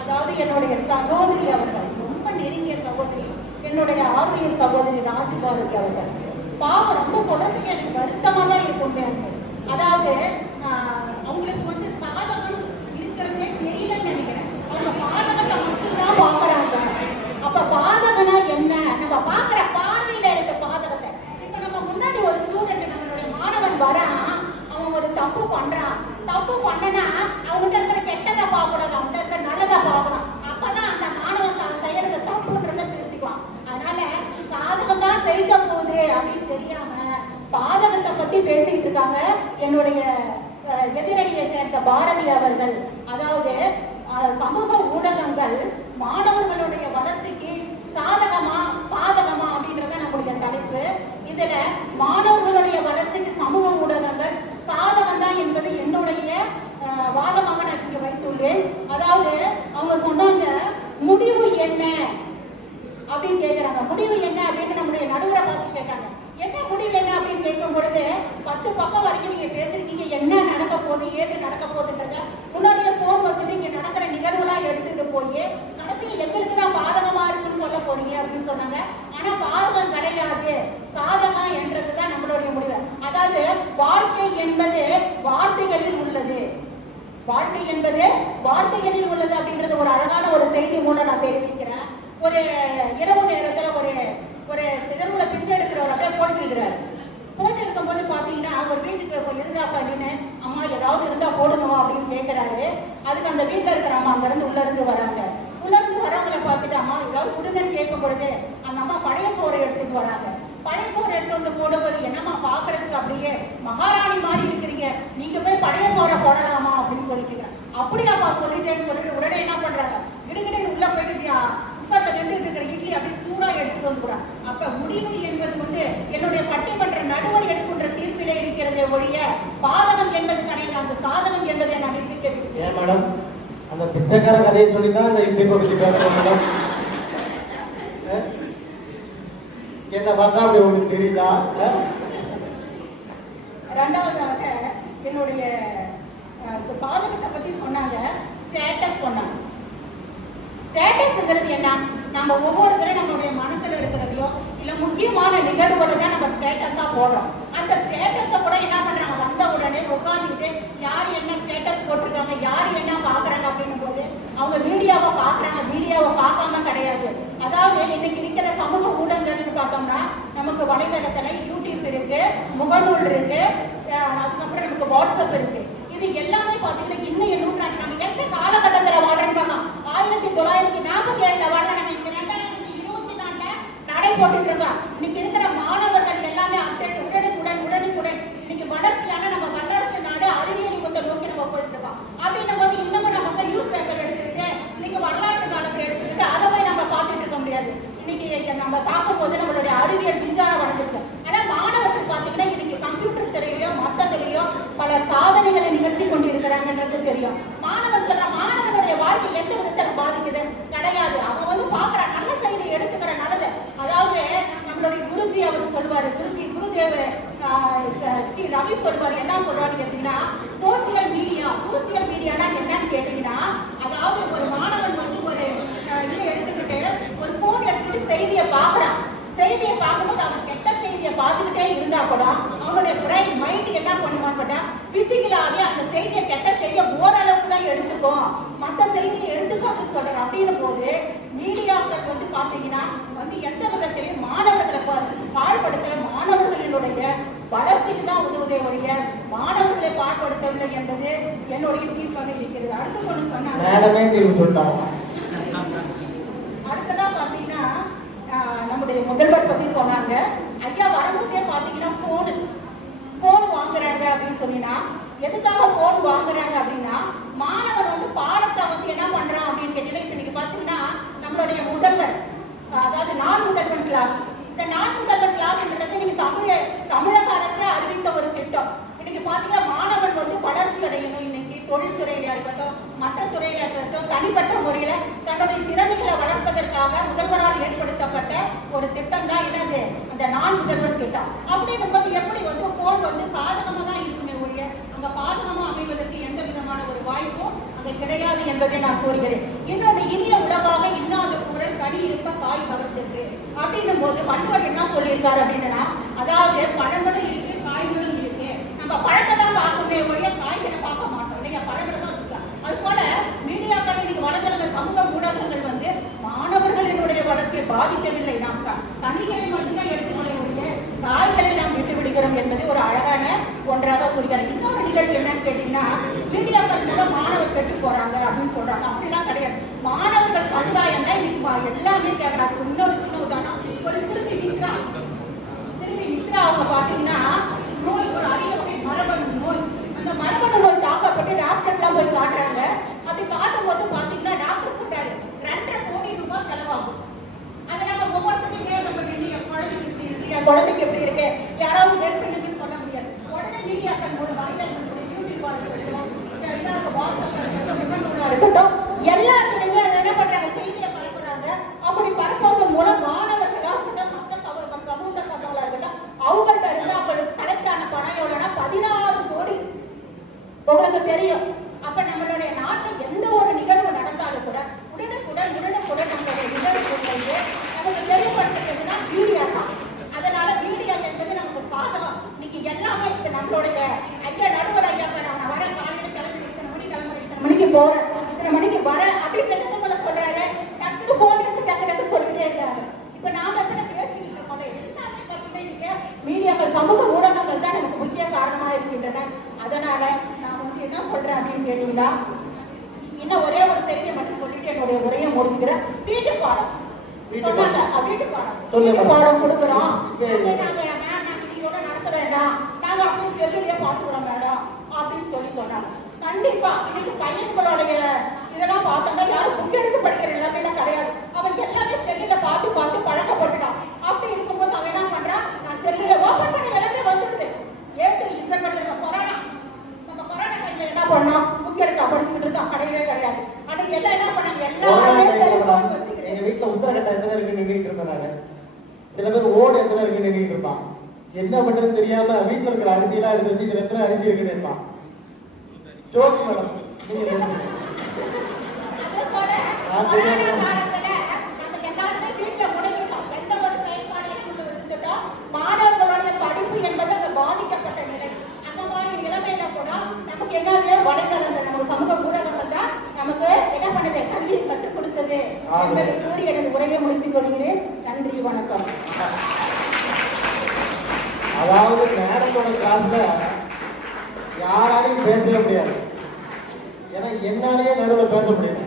அதாவது என்னுடைய சகோதரி அவர்கள், ரொம்ப நெருங்கிய சகோதரி, என்னுடைய ஆசிரியர் சகோதரி ராஜபாரதி அவர்கள். பாவம், ரொம்ப சொல்றதுக்கு எனக்கு வருத்தமா தான் இருக்கும். அதாவது அவங்களுக்கு வந்து சாதகம் இருக்கிறதே தெரியலன்னு நினைக்கிறேன். அவங்க பாதகத்தை மட்டும்தான் பாக்குறாங்க. அப்ப பாதகனா என்ன? நம்ம பாக்குற பார்வையில இருக்க பாதகத்தை. இப்ப நம்ம முன்னாடி ஒரு ஸ்டூடெண்ட், நம்மளுடைய மாணவன் வரான், அவன் ஒரு தப்பு பண்றான். தப்பு பண்ணனா அவங்ககிட்ட இருக்கிற கெட்டதை பார்க்கக்கூடாது, அவங்ககிட்ட இருக்கிற நல்லதை பார்க்கணும். அப்பதான் அந்த மாணவன் தான் செய்யறது தப்புன்றதை திருத்திக்குவான். அதனால சாதகம் தான் செய்த போகுது அப்படின்னு தெரியாம பாதகத்தை பத்தி பேசிட்டு இருக்காங்க என்னுடைய எதிரணியை சேர்ந்த பாரதி அவர்கள். அதாவது சமூக ஊடகங்கள் மாணவர்களுடைய வளர்ச்சிக்கு சாதகமா பாதகமா அப்படின்றத நம்முடைய தலைப்பு. இதுல மாணவர்களுடைய வளர்ச்சிக்கு சமூக ஊடகங்கள் சாதகம் தான் என்பது என்னுடைய வாதமாக நான் இங்க வைத்துள்ளேன். அதாவது அவங்க சொன்னாங்க, முடிவு என்ன அப்படின்னு கேட்கிறாங்க. முடிவு என்ன அப்படின்னு நம்முடைய நடுவரை பார்த்து கேட்டாங்க. என்ன முடிவு என்ன அப்படின்னு கேட்கும் பொழுது 10 பக்கம் வரைக்கும் நீங்க பேசிருக்கீங்க, என்ன நடக்க போகுது, ஏது நடக்க போகுதுன்றத முன்னாடியே போன் வச்சுட்டு இங்க நடக்கிற நிகழ்வுலாம் எடுத்துட்டு போய் கடைசி எங்களுக்கு தான் பாதகமா இருக்குன்னு சொல்ல போறீங்க அப்படின்னு சொன்னாங்க. ஆனா பாதகம் கிடையாது, சாதகம் என்றதுதான் நம்மளுடைய முடிவு. அதாவது வாழ்க்கை என்பது வார்த்தைகளில் உள்ளது, வாழ்க்கை என்பது வார்த்தைகளில் உள்ளது அப்படின்றது ஒரு அழகான ஒரு செய்தி மூலம் நான் தெரிவிக்கிறேன். ஒரு இரவு நேரத்துல ஒரு நிகழ்வுல பிச்சை எடுக்கிறவர் அப்படியே போயிட்டு இருக்கிறாரு. போயிட்டு இருக்கும்போது பாத்தீங்கன்னா ஒரு வீட்டுக்கு எதிர்காப்பா நின்று, அம்மா ஏதாவது இருந்தா போடுங்க அப்படின்னு கேட்கிறாரு. அதுக்கு அந்த வீட்டுல இருக்கிற அம்மா அங்க இருந்து உள்ள இருந்து வராங்க. உள்ள இருந்து வரவங்களை பார்த்துட்டு அம்மா ஏதாவது சுடுங்கன்னு கேட்கும் பொழுது அந்த அம்மா பழைய சோறை எடுத்துட்டு வராங்க. பழைய சோறு எடுத்து வந்து போடும்போது, என்னம்மா பாக்குறதுக்கு அப்படியே மகாராணி மாதிரி இருக்கிறீங்க, நீங்க போய் பழைய சோறை போடலாமா அப்படின்னு சொல்லிட்டு, அப்படியாப்பா சொல்லிட்டேன்னு சொல்லிட்டு உடனே என்ன பண்றாங்க, கிடுகிடு உள்ள போயிட்டு குக்கர்ல வெந்துட்டு இருக்கிற இட்லி அப்படியே சூடா எடுத்துட்டு வந்துடுறாங்க. அப்ப முடிவு என்பது வந்து என்னுடைய பட்டிமன்ற நடுவர் எடுக்கின்ற தீர்ப்பிலே இருக்கிறதே ஒழிய பாதகம் என்பது கிடையாது, அந்த சாதகம் என்பதை நான் நிரூபிக்க. ஏன் மேடம் அந்த பிச்சைக்கார கதையை சொல்லிதான் இந்த இந்திய பகுதி பேசுறோம் மேடம். என்ன பார்த்தா அப்படி உங்களுக்கு தெரியுதா? இரண்டாவதாக என்னுடைய பாதகத்தை பத்தி சொன்னாங்க, ஸ்டேட்டஸ் சொன்னாங்க. ஸ்டேட்டஸ்ங்கிறது என்ன? நம்ம ஒவ்வொரு தடவை நம்மளுடைய மனசுல இருக்கிறதையோ இல்ல முக்கியமான நிகழ்வுகளை தான் நம்ம ஸ்டேட்டஸா போடுறோம். அந்த ஸ்டேட்டஸை கூட என்ன பண்றாங்க, வந்த உடனே உட்காந்துக்கிட்டு யார் என்ன ஸ்டேட்டஸ் போட்டிருக்காங்க, யார் என்ன பாக்குறாங்க அப்படின்னும் போது அவங்க மீடியாவை பார்க்குறாங்க, மீடியாவை பார்க்காம கிடையாது. அதாவது இன்னைக்கு இருக்கிற சமூக ஊடகங்கள்னு பார்த்தோம்னா நமக்கு வலைதளத்துல யூடியூப் இருக்கு, முகநூல் இருக்கு, அதுக்கப்புறம் நமக்கு வாட்ஸ்அப் இருக்கு. இது எல்லாமே பார்த்தீங்கன்னா இன்னைய நூற்றாண்டு நம்ம எந்த காலகட்டத்தில் வாழ்றோம்? 1947 வாழ நம்ம இந்த 2024 நடை போட்டுட்டு இருக்கோம். இன்னைக்கு இருக்கிற மாணவர்கள் எல்லாமே அப்டேட் உடனுக்குடன் இன்னைக்கு வளர்ச்சியான நம்ம வல்லரசு நாடு அறிவியல் யுகத்தை நோக்கி நம்ம போயிட்டு இருக்கோம். அப்படின்னும் போது இன்னமும் நமக்கு நியூஸ் பேப்பர் எடுத்துக்கிட்டு இன்னைக்கு வரலாற்று காலத்தை எடுத்துக்கிட்டு அதை போய் நம்ம பார்த்துட்டு இருக்க முடியாது. இன்னைக்கு நம்ம பார்க்கும்போது நம்மளுடைய அறிவியல் விஞ்ஞானம் வளர்ந்துருக்கு. ஆனால் மாணவர்கள் பார்த்தீங்கன்னா இன்னைக்கு கம்ப்யூட்டர் துறையிலையோ மற்றதுலையோ பல சாதனைகளை நிகழ்த்தி கொண்டு இருக்கிறாங்கன்றது தெரியும். மாணவனுடைய வாழ்க்கை எந்த விதத்தில் பாதிக்குது கிடையாது. அவன் வந்து பார்க்குற நல்ல செய்தியை எடுத்துக்கிற நல்லது. அதாவது நம்மளுடைய குருஜி அவர் சொல்லுவாரு, குருதேவ ஸ்ரீ ரவி சொல்வார். என்ன சொல்றாருன்னு கேட்டீங்கன்னா, சோசியல் மீடியானா என்னன்னு கேட்டீங்கன்னா, அதாவது ஒரு மாணவன் வந்து ஒரு இதை எடுத்துக்கிட்டு ஒரு போன் எடுத்துக்கிட்டு செய்தியை பார்க்குறான். செய்தியை பார்க்கும்போது அவன் கெட்ட செய்தியை பார்த்துக்கிட்டே இருந்தா கூட அவனுடைய பிரைன் மைண்ட் என்ன பண்ணுவான்னு கேட்டா பிசிக்கலாவே அந்த செய்தியை கெட்ட செய்தியை ஓரளவுக்கு தான் எடுத்துக்கும், மற்ற செய்தியை எடுத்துக்கான்னு சொல்றேன். அப்படின்னும் போது மீடியாக்கள் வந்து பார்த்தீங்கன்னா வந்து எந்த விதத்திலையும் மாணவர்களை பாழ்படுத்த மாணவர்களினுடைய வளர்ச்சிக்கு தான் உதவுதே ஒழிய மாணவர்களை பாழ்படுத்தவில்லை என்பது என்னுடைய தீர்ப்பாக இருக்கிறது. அடுத்து ஒன்று சொன்னாங்க. அடுத்ததான் பார்த்தீங்கன்னா நம்முடைய முதல்வர் பத்தி சொன்னாங்க. ஐயா வரும்போதே பார்த்தீங்கன்னா போன் வாங்குறாங்க அப்படின்னு சொன்னீங்கன்னா எதுக்காக போன் வாங்குறாங்க அப்படின்னா மாணவன் வந்து பாடத்தை வந்து என்ன பண்றான் அப்படின்னு கேட்டீங்கன்னா இப்ப நீங்க பாத்தீங்கன்னா நம்மளுடைய முதல்வர் அதாவது நான் முதல்வன் கிளாஸ், இந்த நான் முதல்வன் கிளாஸ்ன்றது நீங்க தமிழக அரசு அறிவித்த ஒரு திட்டம். இன்னைக்கு பாத்தீங்கன்னா மாணவன் வந்து வளர்ச்சி அடையணும். இன்னைக்கு தொழில்துறையில இருக்கட்டும் மற்ற துறையில இருக்கட்டும் தனிப்பட்ட முறையில தன்னுடைய திறமைகளை வளர்ப்பதற்காக முதல்வரால் ஏற்படுத்தப்பட்ட ஒரு திட்டம் தான் என்னது அந்த நான் முதல்வர் திட்டம். அப்படின்னும் போது எப்படி வந்து போன் வந்து சாதகமா தான் இருக்குமே ஒழிய அங்க பாதகமா அமைவதற்கு எந்த விதமான ஒரு வாய்ப்பும் அங்க கிடையாது என்பதை நான் கூறுகிறேன். இன்னொன்று இனிய உணவாக இன்னாத குரல் தனி இருப்ப காய் கவர்ந்திருக்கு அப்படின்னும் போது வள்ளுவர் என்ன சொல்லியிருக்காரு அப்படின்னா, அதாவது பழங்களும் இருக்கு காய்களும் இருக்கு. நம்ம பழத்தை தான் பார்க்கவே ஒழிய காய்களை பார்க்க மாட்டோம் இல்லையா, பழங்களை தான் வச்சுக்கலாம். அது போல மீடியாக்கள் இன்னைக்கு வளர்ந்த சமூக ஊடகங்கள் வந்து மாணவர்களினுடைய வளர்ச்சியை பாதிக்கவில்லை. நாம் கனிகளை மட்டும்தான் எடுத்துக்கொள்ள ஒழிய காய்களை நாம் விட்டு விடுகிறோம் என்பது ஒரு அழகான ஒன்றாக கூறுகிறார். இன்னொரு நிகழ்வு என்னன்னு கேட்டீங்கன்னா மீடியாக்கள் மூலம் மாணவர் பெற்று போறாங்க அப்படின்னு சொல்றாங்க. அப்படிலாம் கிடையாது. மாணவர்கள் சமுதாயம் தான் இன்னைக்கு எல்லாமே கேட்கறாங்க. இன்னொரு சின்ன உதாரணம், ஒரு சிறுமி மித்ரா அவங்க பாத்தீங்கன்னா நோய் ஒரு அரிய வகை மரபணு நோய். அந்த மரபணு நோய் தாக்கப்பட்டு டாக்டர்லாம் போய் காட்டுறாங்க. அப்படி காட்டும் போது பாத்தீங்கன்னா டாக்டர் சொல்றாரு 2.5 கோடி ரூபாய் செலவாகும். அதை நம்ம ஒவ்வொருத்தருமே நம்ம குழந்தைக்கு எப்படி இருக்கு, என் குழந்தைக்கு எப்படி இருக்கு, யாராவது ஹெல்ப் பண்ணுதுன்னு சொல்ல முடியாது. உடனே மீடியாக்கள் மூலம் வலைதளங்கள் யூடியூபா இருக்கட்டும், வாட்ஸ்அப் இருக்கட்டும், எல்லாத்துலயுமே அதை என்ன பண்றாங்க, செய்தியை பரப்புறாங்க. அப்படி பரப்புவதன் மூலம் மாணவர்களா இருக்கட்டும் மற்ற சமூக சம்பவங்களா இருக்கட்டும் அவங்கள்ட்ட இருந்து அவங்களுக்கு கலெக்ட் ஆன பணம் எவ்வளவுனா 16 கோடி. உங்களுக்கு தெரியும். அப்ப நம்மளுடைய நாட்டில் எந்த ஒரு நிகழ்வு நடந்தாலும் கூட உடனுக்குடன் நம்மளுடைய நிகழ்வுகள் நமக்கு தெரியப்படுத்துறதுன்னா மீடியா தான். அதனால மீடியா என்பது நமக்கு சாதகம். இன்னைக்கு எல்லாமே இப்ப நம்மளுடைய ஐயா நடுவர் ஐயா நான் வர காலையில கிளம்பி இத்தனை மணிக்கு போறேன், இத்தனை மணிக்கு வரேன் அப்படின்னு சொல்றாரு. டக்குனு போன் எடுத்து டக்கு சொல்லிட்டே இருக்காரு. இப்ப நாம எப்படி பேசிக்கிட்டு இருக்கோம் எல்லாமே பார்த்தீங்கன்னா மீடியாக்கள் சமூக ஊடகங்கள் தான் நமக்கு முக்கிய காரணமா இருக்கின்றன. அதனால நான் வந்து என்ன சொல்றேன் அப்படின்னு கேட்டீங்கன்னா இன்னும் ஒரே ஒரு செய்தியை மட்டும் சொல்லிட்டு என்னுடைய உரையை முடிச்சுக்கிறேன். வீட்டு பாடம் கொடுக்குறோம். நாங்க இதோட நடத்த வேண்டாம், நாங்க அப்படியே செல்லுலயே பாத்துக்கிறோம் மேடம் அப்படின்னு சொன்னாங்க. கண்டிப்பா இன்னைக்கு பையன்களுடைய இதெல்லாம் பார்த்தோம்னா யாரும் புக் எடுத்து படிக்கிற எல்லாமே கிடையாது. அவன் எல்லாமே செல்லுல பார்த்து பழக்கப்பட்டுட்டான். அப்படி இருக்கும்போது அவன் என்ன பண்றான், நான் செல்லுல ஓபன் பண்ணி எல்லாமே வந்துருது. கொரோனா நம்ம கொரோனா டைம்ல என்ன பண்ணோம், புக் எடுத்து படிச்சுக்கிட்டு இருக்கோம், கிடையவே கிடையாது. அன்னைக்கு எல்லாம் என்ன பண்ணாங்க, எல்லாருமே எங்க வீட்டுல உத்தரகட்டை எத்தனை இருக்கு நின்றுட்டு இருந்தாங்க. சில பேர் ஓடு எத்தனை இருக்கு நின்றுட்டு இருப்பான். என்ன பண்றதுன்னு தெரியாம வீட்டுல இருக்கிற அரிசி எல்லாம் எடுத்து வச்சு இதுல எத்தனை அரிசி இருக்குன்னு இருப்பான். ஜோதி மேடம் மாணவர்களுடைய படிப்பு என்பது அது பாதிக்கப்பட்ட நிலை. அந்த மாதிரி நிலைமையில கூட நமக்கு என்னது வலைதளங்கள் நம்ம சமூக ஊடகங்கள் தான் நமக்கு என்ன பண்ணுது, கல்வி என்பதை கூறி எனது உரையை முடித்துக் கொள்கிறேன். நன்றி, வணக்கம். அதாவது மேடத்தோட கிளாஸ்ல யாராலையும் பேசவே முடியாது. ஏன்னா என்னாலேயே நடுவில் பேச முடியும்.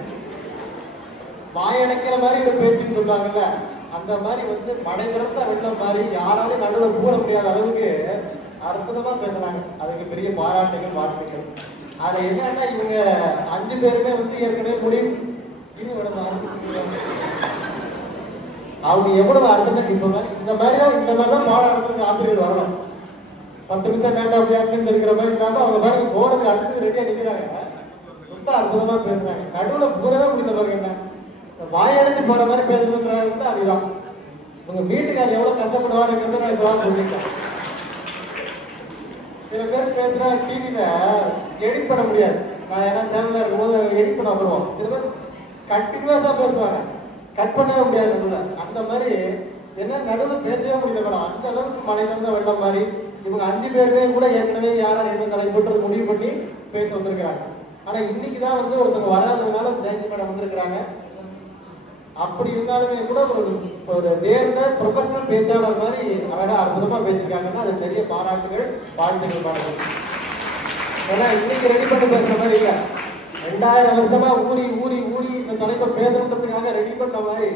வாயடைக்கிற மாதிரி ஒரு பேச்சுன்னு சொல்லுவாங்கல்ல, அந்த மாதிரி வந்து மடை திறந்த வெள்ளம் மாதிரி யாராலையும் நடுவில் கூற முடியாத அளவுக்கு அற்புதமா பேசுறாங்க. அதுக்கு பெரிய பாராட்டுகள், வாழ்த்துக்கள். அதுல என்னன்னா இவங்க 5 பேருமே வந்து ஏற்கனவே முடிவு இனி அவங்க எவ்வளவு அர்த்தம் இந்த மாதிரி தான் பாடம் நடத்துறதுக்கு ஆசிரியர்கள் வரணும். 10 நிமிஷம் நேரம் அப்படின்னு இருக்கிற மாதிரி இல்லாம அவங்க மாதிரி போறதுக்கு அடுத்தது ரெடியா நிக்கிறாங்க. ரொம்ப அற்புதமா பேசுறாங்க. நடுவில் பூரவே முடிந்த பாருங்க என்ன வாயடைச்சு போற மாதிரி பேசுறதுன்றாங்க. அதுதான் உங்க வீட்டுக்காரர் எவ்வளவு கஷ்டப்படுவாருங்கிறத நான் இப்பதான் சொல்லிட்டேன். சில பேர் பேசுனா டிவியில எடிட் பண்ண முடியாது. நான் ஏன்னா சேனல்ல இருக்கும்போது எடிட் பண்ண வருவோம். சில பேர் கண்டினியூஸா பேசுவாங்க, கட் பண்ணவே முடியாது. அந்த மாதிரி என்ன நடுவில் பேசவே முடியல மேடம். அந்த அளவுக்கு மழை தந்த வெள்ளம் மாதிரி இவங்க 5 பேருமே கூட ஏற்கனவே யாரா என்ன தலைப்பட்டு முடிவு பண்ணி பேச வந்திருக்கிறாங்க. ஆனா இன்னைக்குதான் வந்து ஒருத்தவங்க வராததுனால ஜெயந்தி மேடம் வந்திருக்கிறாங்க. அப்படி இருந்தாலுமே கூட ஒரு தேர்ந்த ப்ரொஃபஷனல் பேச்சாளர் மாதிரி அழகா அற்புதமா பேசியிருக்காங்கன்னா அது பெரிய பாராட்டுகள், வாழ்த்துக்கள் பாருங்கள். ஏன்னா இன்னைக்கு ரெடி பண்ணி பேசுற மாதிரி இல்லை. 2000 வருஷமா ஊறி ஊறி ஊறி இந்த தலைப்பை பேசுறதுக்காக ரெடி பண்ண மாதிரி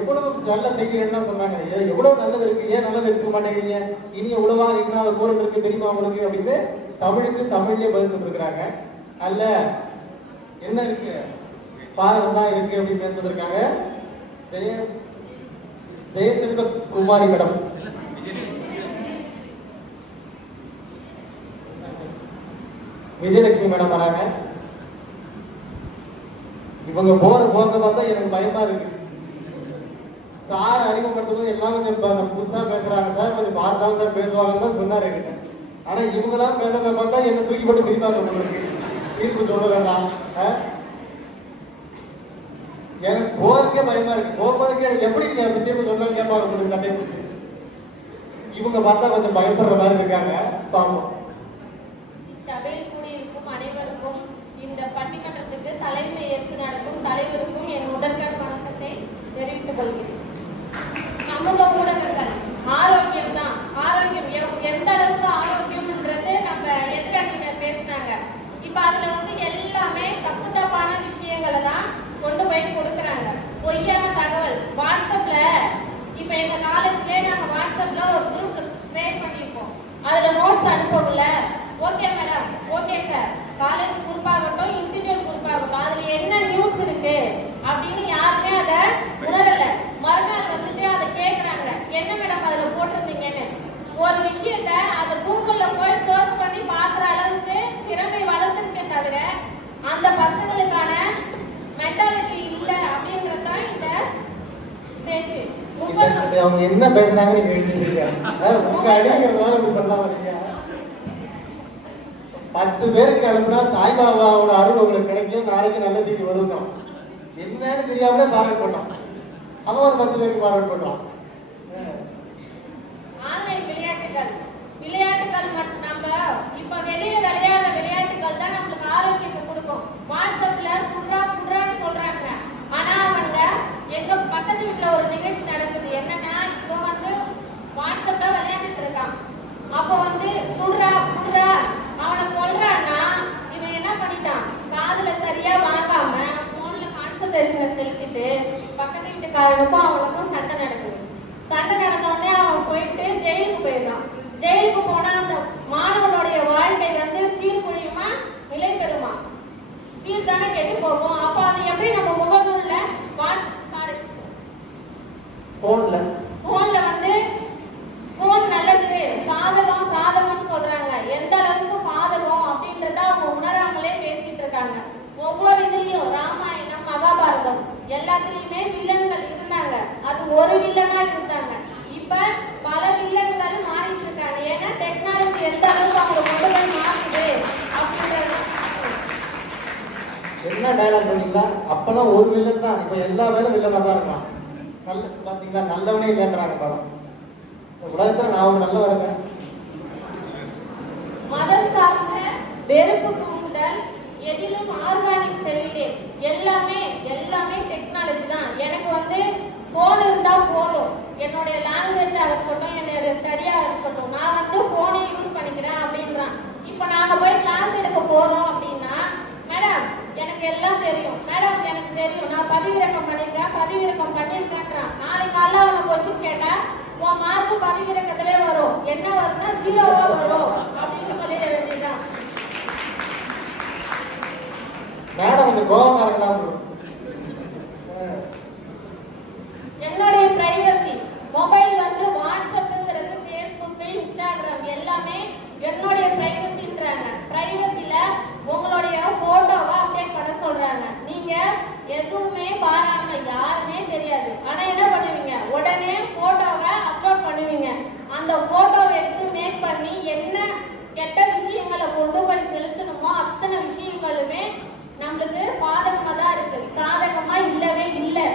எவ்வளவு நல்ல செய்திகள்லாம் சொன்னாங்க. எவ்வளவு நல்லது இருக்கு, ஏன் நல்லது எடுத்துக்க மாட்டேங்கிறீங்க, இனி எவ்வளவா இன்னாத பொருள் இருக்கு தெரியுமா உங்களுக்கு அப்படின்னு தமிழுக்கு தமிழ்லயே பதில் இருக்கிறாங்க. அல்ல என்ன இருக்கு, பாதகம் தான் இருக்கு அப்படின்னு பேசுவதற்காக ஜெயசெல்வ குமாரி மேடம், விஜயலட்சுமி மேடம் வராங்க. இவங்க போற போக்க பார்த்தா எனக்கு பயமா இருக்கு. சார் அறிமுகப்படுத்தும் போது எல்லாம் கொஞ்சம் புதுசா பேசுறாங்க சார், கொஞ்சம் பார்த்தாலும் சார் பேசுவாங்கன்னு தான் சொன்னாரு என்கிட்ட. ஆனா இவங்களாம் பேசுறத பார்த்தா என்ன தூக்கி போட்டு பிடிப்பாங்க தீர்ப்பு சொல்றதெல்லாம். எனக்கு போறதுக்கே பயமா இருக்கு. போறதுக்கே எனக்கு எப்படி தீர்ப்பு சொல்லலாம் கேட்பாங்க சட்டையை. இவங்க பார்த்தா கொஞ்சம் பயப்படுற மாதிரி இருக்காங்க. பாவம். சபையில் கூடியிருக்கும் அனைவருக்கும் இந்த பட்டிமன்றத்துக்கு தலைமை ஏற்று நடக்கும் தலைவருக்கும் என் முதற்கண் வணக்கத்தை தெரிவித்துக் கொள்கிறேன். சமூக ஊடகங்கள் ஆரோக்கியம் தான். ஆரோக்கியம் எந்த அளவுக்கு ஆரோக்கியம்ன்றது நம்ம எதிரணியினர் பேசினாங்க. இப்ப அதுல வந்து எல்லாமே தப்பு தப்பான விஷயங்களை தான் கொண்டு போய் கொடுக்குறாங்க. பொய்யான தகவல் வாட்ஸ்அப்ல இப்ப எங்க காலேஜ்லயே நாங்க வாட்ஸ்அப்ல ஒரு குரூப் கிரியேட் பண்ணிருக்கோம். அதுல நோட்ஸ் அனுப்பவுல okay madam, okay sir, college group ஆகட்டும், இண்டிவிஜுவல் குரூப் ஆகட்டும், அதுல என்ன நியூஸ் இருக்கு அப்படின்னு யாருமே அதை உணரல. மறுநாள் வந்துட்டு அதை கேட்கறாங்க, என்ன மேடம் அதுல போட்டிருந்தீங்கன்னு. ஒரு விஷயத்த அதை கூகுள்ல போய் சர்ச் பண்ணி பாக்குற அளவுக்கு திறமை வளர்த்துருக்கே தவிர அந்த பசங்களுக்கான மென்டாலிட்டி இல்ல அப்படின்றதுதான் இந்த பேச்சு. அவங்க என்ன பேசுறாங்கன்னு 10 பேருக்கு அனுப்புனா சாய்பாபாவோட அருள் உங்களுக்கு கிடைக்கும், நாளைக்கு நல்ல செய்தி வருவோம். என்னன்னு தெரியாமலே ஃபார்வர்ட் பண்ணோம். அவன் ஒரு 10 பேருக்கு ஃபார்வர்ட் பண்ணுவான். ஆன்லைன் விளையாட்டுகள் நம்ம இப்ப வெளியில விளையாடுற விளையாட்டுகள் தான் நம்மளுக்கு ஆரோக்கியத்தை கொடுக்கும். வாட்ஸ்அப்ல சுடுறான்னு சொல்றாங்க. ஆனா அவங்க எங்க பக்கத்து வீட்டுல ஒரு நிகழ்ச்சி நடக்குது. என்னன்னா இப்போ வந்து வாட்ஸ்அப்ல விளையாண்டுட்டு இருக்கான். அப்போ வந்து சுடுறா அவனை கொல்றான்னா இவன் என்ன பண்ணிட்டான், காதுல சரியா வாங்காம போன்ல கான்சன்ட்ரேஷனை செலுத்திட்டு பக்கத்து வீட்டுக்காரனுக்கும் அவனுக்கும் சண்டை நடக்குது. சண்டை நடந்த உடனே அவன் போயிட்டு ஜெயிலுக்கு போயிருக்கான். ஜெயிலுக்கு போனா அந்த மாணவனுடைய வாழ்க்கை வந்து சீர்குழியுமா நிலை பெறுமா? சீர் தானே கெட்டு போகும். அப்ப அது எப்படி நம்ம முகநூல்ல போன்ல வந்து போன் நல்லது சாதகம்னு சொல்றாங்க. எந்த அளவுக்கு பாதகம் அப்படின்றத அவங்க உணராமலே பேசிட்டு இருக்காங்க. ஒவ்வொரு இதுலயும் ராமாயணம், மகாபாரதம் எல்லாத்துலயுமே வில்லன்கள் இருந்தாங்க. அது ஒரு வில்லனா இருந்தாங்க. இப்ப பல வில்லன்கள் மாறிட்டு இருக்காங்க. ஏன்னா டெக்னாலஜி எந்த அளவுக்கு அவங்க கொண்டு போய் மாறுது அப்படின்றது. என்ன டயலாக் பண்ணீங்களா? அப்பெல்லாம் ஒரு வில்லன் தான், இப்ப எல்லா வேலும் வில்லனா தான் இருக்கான். நல்ல பாத்தீங்களா, நல்லவனே இல்லைன்றாங்க படம். உலகத்துல நான் ஒரு நல்லவருங்க. மதம் சார்ந்த வெறுப்பு தூண்டுதல் எதிலும் ஆர்கானிக் செயலே. எல்லாமே எல்லாமே டெக்னாலஜி தான். எனக்கு வந்து ஃபோன் இருந்தால் போதும். என்னுடைய லாங்குவேஜாக இருக்கட்டும், என்னுடைய ஸ்டடியாக இருக்கட்டும், நான் வந்து ஃபோனே யூஸ் பண்ணிக்கிறேன் அப்படின்றான். இப்போ நாங்கள் போய் கிளாஸ் எடுக்க போகிறோம் அப்படின்னா, மேடம் எனக்கு எல்லாம் தெரியும், மேடம் எனக்கு தெரியும், நான் பதிவிறக்கம் பண்ணியிருக்கேன்றான். நாளைக்கு காலையில் அவனை கொஸ்டின் கேட்டால் உன் மார்க்கு பதிவிறக்கத்திலே வரும், என்ன வரும்னா 0வா வரும் அப்படின்னு சொல்லிட வேண்டியதுதான். மேடம் இந்த கோவக்காரங்க தான். என்னுடைய பிரைவசி மொபைல் வந்து வாட்ஸ்அப்ங்கிறது, ஃபேஸ்புக், இன்ஸ்டாகிராம் எல்லாமே என்னுடைய பிரைவசின்றாங்க. பிரைவசில உங்களுடைய போட்டோவை அப்டேட் பண்ண சொல்றாங்க. நீங்க எதுவுமே பாராம யாருமே தெரியாது, ஆனா என்ன பண்ணுவீங்க, உடனே போட்டோவை அப்லோட் பண்ணுவீங்க. அந்த போட்டோவை எடுத்து மேக் பண்ணி என்ன கெட்ட விஷயங்களை கொண்டு போய் செலுத்தணுமோ அத்தனை விஷயங்களுமே நம்மளுக்கு பாதகமா தான் இருக்கு, சாதகமா இல்லவே இல்லை.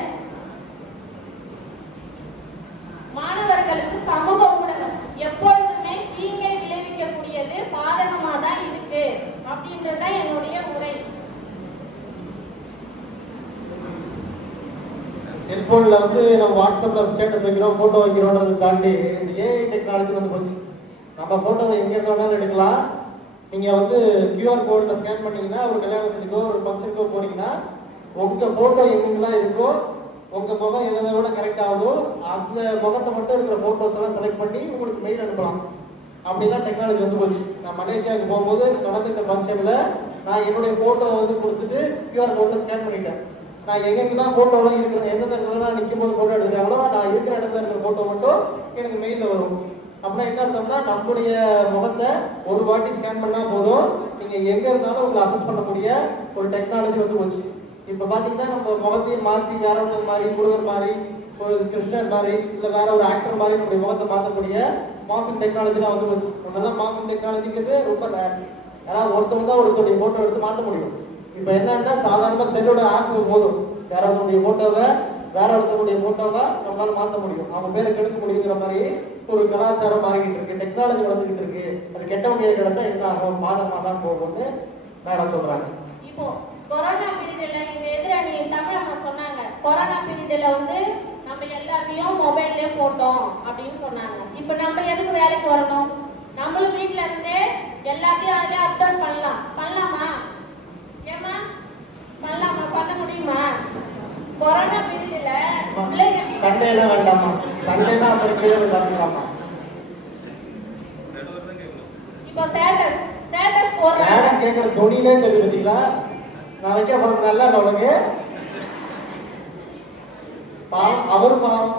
மாணவர்களுக்கு சமூக ஊடகம் எப்பொழுதுமே தீங்கை விளைவிக்கக்கூடியது, பாதகமா தான் இருக்கு அப்படின்றதுதான் என்னுடைய முறை. செல்போன்ல வந்து நம்ம வாட்ஸ்அப்ல ஸ்டேட்டஸ் வைக்கிறோம், போட்டோ வைக்கிறோன்றதை தாண்டி ஏஐ டெக்னாலஜி வந்து போச்சு. நம்ம போட்டோவை எங்க இருந்து வேணாலும் எடுக்கலாம். நீங்க வந்து QR கோட்ல ஸ்கேன் பண்ணீங்கன்னா ஒரு கல்யாணத்துக்கோ ஒரு ஃபங்க்ஷனுக்கோ போறீங்கன்னா உங்க போட்டோ எங்கெங்கெல்லாம் இருக்கோ, உங்க முகம் எதோட கரெக்ட் ஆகுதோ அந்த முகத்தை மட்டும் இருக்கிற போட்டோஸ் எல்லாம் செலக்ட் பண்ணி உங்களுக்கு மெயில் அனுப்பலாம். அப்படின்னா டெக்னாலஜி வந்து போச்சு. நான் மலேசியாவுக்கு போகும்போது நடந்துட்ட ஃபங்க்ஷன்ல நான் என்னுடைய போட்டோ வந்து கொடுத்துட்டு QR கோட்ல ஸ்கேன் பண்ணிட்டேன். நான் எங்கெங்கெல்லாம் போட்டோலாம் இருக்கிறேன், எந்தெந்த இடத்துல நான் நிற்கும் போது போட்டோ எடுக்கிறாங்களோ நான் இருக்கிற இடத்துல இருக்கிற போட்டோ மட்டும் எனக்கு மெயிலில் வரும். அப்படின்னா என்ன அர்த்தம்னா நம்முடைய முகத்தை ஒரு வாட்டி ஸ்கேன் பண்ணால் போதும், நீங்கள் எங்கே இருந்தாலும் உங்களை அசஸ் பண்ணக்கூடிய ஒரு டெக்னாலஜி வந்து போச்சு. இப்போ பார்த்தீங்கன்னா நம்ம முகத்தையும் மாற்றி வேற ஒருத்தர் மாதிரி, முருகர் மாதிரி, ஒரு கிருஷ்ணர் மாதிரி, இல்லை வேற ஒரு ஆக்டர் மாதிரி நம்முடைய முகத்தை மாற்றக்கூடிய மார்க்கிங் டெக்னாலஜிலாம் வந்து போச்சு. முன்னெல்லாம் மார்க்கிங் டெக்னாலஜிங்கிறது ரொம்ப ரேர். யாராவது ஒருத்தவங்க தான் ஒருத்தருடைய ஃபோட்டோ எடுத்து மாற்ற முடியும். இப்போ என்னன்னா சாதாரணமாக செல்லோட ஆப் போதும் வேற ஒருத்தருடைய ஃபோட்டோவை வேற ஒருத்தருடைய ஃபோட்டோவை நம்மளால மாற்ற முடியும், அவங்க பேரை கெடுக்க முடியுங்கிற மாதிரி ஒரு கலாச்சாரம் மாறிக்கிட்டு இருக்கு, டெக்னாலஜி வளர்ந்துக்கிட்டு இருக்கு. அது கெட்டவங்க கிடைச்சா என்ன ஆகும், மாதமாக தான் போகும்னு மேடம் சொல்றாங்க. இப்போ கொரோனா பீரியட்ல எங்க எதிரணி தமிழம்மா சொன்னாங்க, கொரோனா பீரியட்ல வந்து நம்ம எல்லாத்தையும் மொபைல்லே போட்டோம் அப்படின்னு சொன்னாங்க. இப்போ நம்ம எதுக்கு வேலைக்கு வரணும், நம்மளும் வீட்டுல இருந்தே எல்லாத்தையும் அதிலே அப்லோட் பண்ணலாமா? ஏமா பண்ணலாமா? பண்ண முடியுமா? கொரோனா பீரியட்ல சண்டையெல்லாம் வேண்டாமா, சண்டைனா அப்புறம் கீழே பார்த்துக்கலாமா? இப்போ ஸ்டேட்டஸ் போடுறாங்க. மேடம் கேட்குற துணியிலே தெரிஞ்சு பார்த்தீங்களா, நான் வைக்க போறது நல்லா இல்லை உனக்கு பாவம், அவரு பாவம்.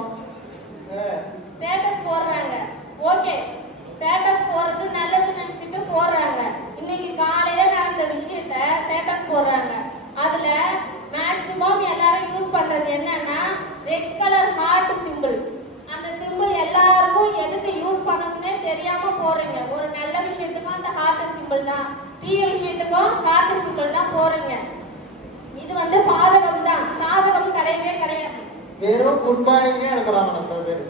ஸ்டேட்டஸ் போடுறாங்க, ஓகே ஸ்டேட்டஸ் போடுறது நல்லதுன்னு நினைச்சிட்டு போடுறாங்க. இன்னைக்கு காலையில நடந்த விஷயத்த ஸ்டேட்டஸ் போடுறாங்க. அதுல மேக்சிமம் எல்லாரும் யூஸ் பண்றது என்னன்னா ரெட் கலர் ஹார்ட் சிம்பிள். அந்த சிம்பிள் எல்லாருக்கும் எதுக்கு யூஸ் பண்ணணும்னே தெரியாம போறீங்க. ஒரு நல்ல விஷயத்துக்கும் அந்த ஹார்ட் சிம்பிள் தான், தீய விஷயத்துக்கும் ஹார்ட் சிம்பிள் தான் போறீங்க. இது வந்து பாதகம் தான், சாதகம் கிடையவே கிடையாது. வெறும் குட் மார்னிங்கே அனுப்புறாங்க நம்ம பேர்.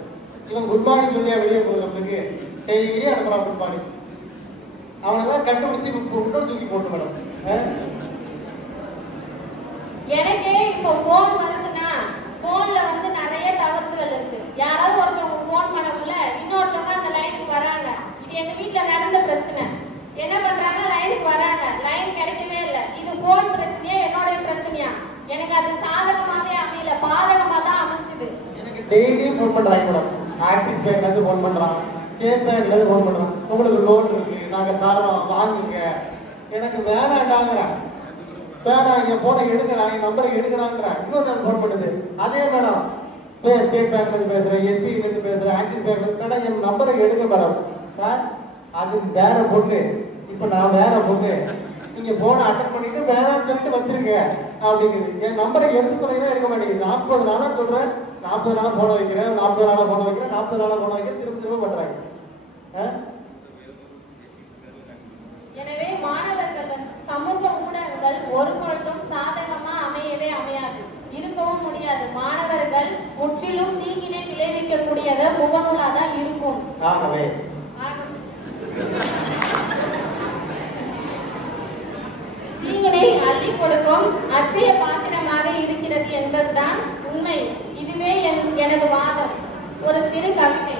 இவன் குட் மார்னிங் சொல்லியா வெளியே போகிறதுக்கு டெய்லி அனுப்புறான் குட் மார்னிங். அவனெல்லாம் கண்டுபிடிச்சி விட்டு தூக்கி போட்டு மேடம். எனக்கே இப்போ ஃபோன் வருதுன்னா ஃபோன்ல வந்து நிறைய தவறுகள் இருக்கு. யாராவது ஒருத்தவங்க ஃபோன் பண்ணக்குள்ள இன்னொருத்தவங்க அந்த லைனுக்கு வராங்க. இது எங்க வீட்டுல நடந்த பிரச்சனை. என்ன பண்றாங்க, லைனுக்கு வராங்க, லைன் கிடைக்கவே இல்லை. இது ஃபோன் பிரச்சனையா என்னோட பிரச்சனையா? எனக்கு அது சாதகமாவே அமையல, பாதகமா தான் அமைச்சுது. எனக்கு டெய்லியும் ஃபோன் பண்றாங்க மேடம். ஆக்சிஸ் பேங்க்லேருந்து ஃபோன் பண்றான், ஸ்டேட் பேங்க்லேருந்து ஃபோன் பண்றான், உங்களுக்கு லோன் இருக்கு நாங்கள் தரோம் வாங்குங்க. எனக்கு வேணாண்டாங்கிறேன், வேணாம் என் ஃபோனை எடுங்கடா, என் நம்பரை எடுங்கடாங்கிறேன். இன்னொரு நான் ஃபோன் பண்ணுது, அதே மேடம் ஸ்டேட் பேங்க்லேருந்து பேசுகிறேன், எஸ்பிஐலேருந்து பேசுகிறேன், ஆக்சிஸ் பேங்க்லேருந்து, மேடம் என் நம்பரை எடுங்க மேடம். சார் அது வேற பொண்ணு, இப்போ நான் வேற பொண்ணு, நீங்கள் ஃபோனை அட்டன் பண்ணிட்டு வேணாம்னு சொல்லிட்டு வச்சிருங்க அப்படிங்குது. என் நம்பரை எடுத்து சொன்னீங்கன்னா எடுக்க மாட்டேங்குது. 40 நாளாக சொல்கிறேன், 40 நாளாக ஃபோனை வைக்கிறேன், 40 நாளாக ஃபோனை வைக்கிறேன், 40 நாளாக ஃபோனை வைக்கிறேன், திரும்ப பண்ணுறாங்க. எனவே மாணவர்கள் சமூக ஊடகங்கள் ஒரு பொழுதும் சாதகமா அமையவே அமையாது, இருக்கவும் முடியாது. மாணவர்கள் முற்றிலும் தீங்கினை விளைவிக்கக்கூடியத முகநூலாதான் இருக்கும். தீங்கினை உருவம் அச்சய பாத்திரமாக இருக்கிறது என்பதுதான் உண்மை. இதுவே எனது வாதம். ஒரு சிறு கவிதை.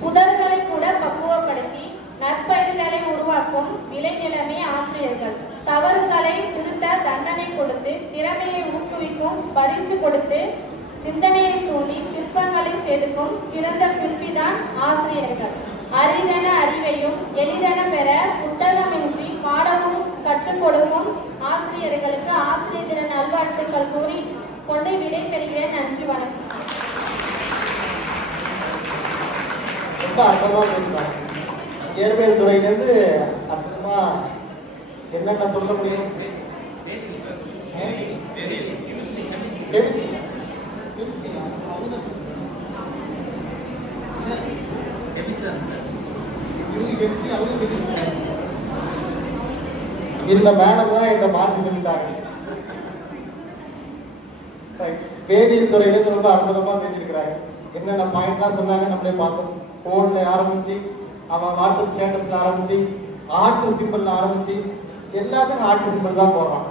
புதர்களை கூட பக்குவப்படுத்தி நற்பயிர்களை உருவாக்கும் விளைநிலமே ஆசிரியர்கள். தவறுகளை திருத்த தண்டனை கொடுத்து, திறமையை ஊக்குவிக்கும் பரிசு கொடுத்து, சிந்தனையை தூண்டி சிற்பங்களை செதுக்கும் சிறந்த சிற்பிதான் ஆசிரியர்கள். அரிதன அறிவையும் எளிதென பெற புத்தகமின்றி பாடமும் கற்றுக் கொடுக்கும் ஆசிரியர்களுக்கு ஆசிரியர் தின நல்வாழ்த்துக்கள் கூறி கொண்டு விடை பெறுகிறேன். நன்றி, வணக்கம். ரொம்ப அற்புதமா பேசுறாங்க. இயற்பியல் துறையிலேருந்து அற்புதமா என்னென்ன சொல்ல முடியும்? இந்த மேடம் தான் இதை மாற்றி சொல்லிட்டாங்க. வேதியியல் துறையிலேருந்து ரொம்ப அற்புதமா பேசியிருக்கிறாங்க. என்னென்ன பாயிண்ட்லாம் சொன்னாங்க நம்மளே பார்த்தோம். ஃபோன்ல ஆரம்பிச்சு, அவன் வாட்ஸ்அப் ஸ்டேட்டஸ்ல ஆரம்பிச்சு, ஆர்ட் சிம்பிள் ஆரம்பிச்சு, எல்லாத்துக்கும் ஆர்ட் சிம்பிள் தான் போடுறான்.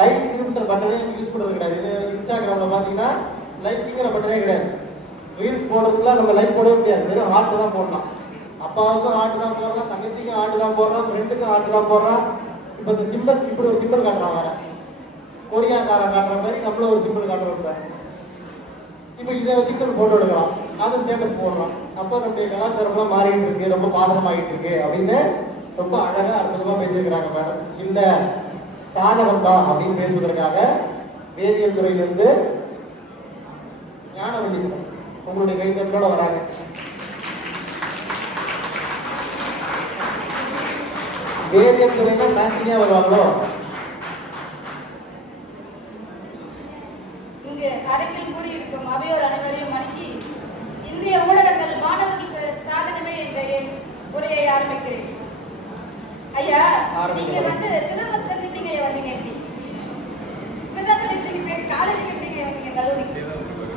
லைக்குங்கிற பட்டனே யூஸ் பண்ணுறது கிடையாது. இது இன்ஸ்டாகிராம்ல பார்த்தீங்கன்னா லைக்குங்கிற பட்டனே கிடையாது. ரீல்ஸ் போடுறதுக்குலாம் நம்ம லைக் போடவே முடியாது, வெறும் ஆர்ட் தான் போடலாம். அப்பாவுக்கும் ஆர்ட் தான் போடுறான், தங்கச்சிக்கும் ஆர்ட் தான் போடுறான், ஃப்ரெண்டுக்கும் ஆர்ட் தான் போடுறான். இப்போ இந்த சிம்பிள் இப்படி ஒரு சிம்பிள் காட்டுறான். வேற கொரியாக்காரன் காட்டுற மாதிரி நம்மளும் ஒரு சிம்பிள் காட்டுறோம். இப்போ இதை சிம்பிள் போட்டோ எடுக்கலாம், அதை ஸ்டேட்டஸ் போடுறோம். அப்போ நம்முடைய கலாச்சாரம்லாம் மாறிட்டு இருக்கு, ரொம்ப பாதகமாகிட்டு இருக்கு அப்படின்னு ரொம்ப அழகா அற்புதமா பேசியிருக்கிறாங்க மேடம். இந்த சாதகம் தான் அப்படின்னு பேசுவதற்காக வேதியியல் துறையிலிருந்து ஞானவள்ளி உங்களுடைய கைத்தட்டோட வராங்க. வேதியியல் துறையில மேட்சிங்கா வருவாங்களோ? இங்கு அறையில் கூடியிருக்கும் அவையோர் அனைவரையும் வணங்கி இந்திய ஊடகங்கள் மாணவர்களுக்கு சாதனமே என்ற உரையை ஆரம்பிக்கிறேன். ஐயா, நீங்க திரும்ப தெரிஞ்சுட்டீங்க. வந்தீங்க எப்படி காலேஜுக்கு எப்படி வந்தீங்க? கல்லூரி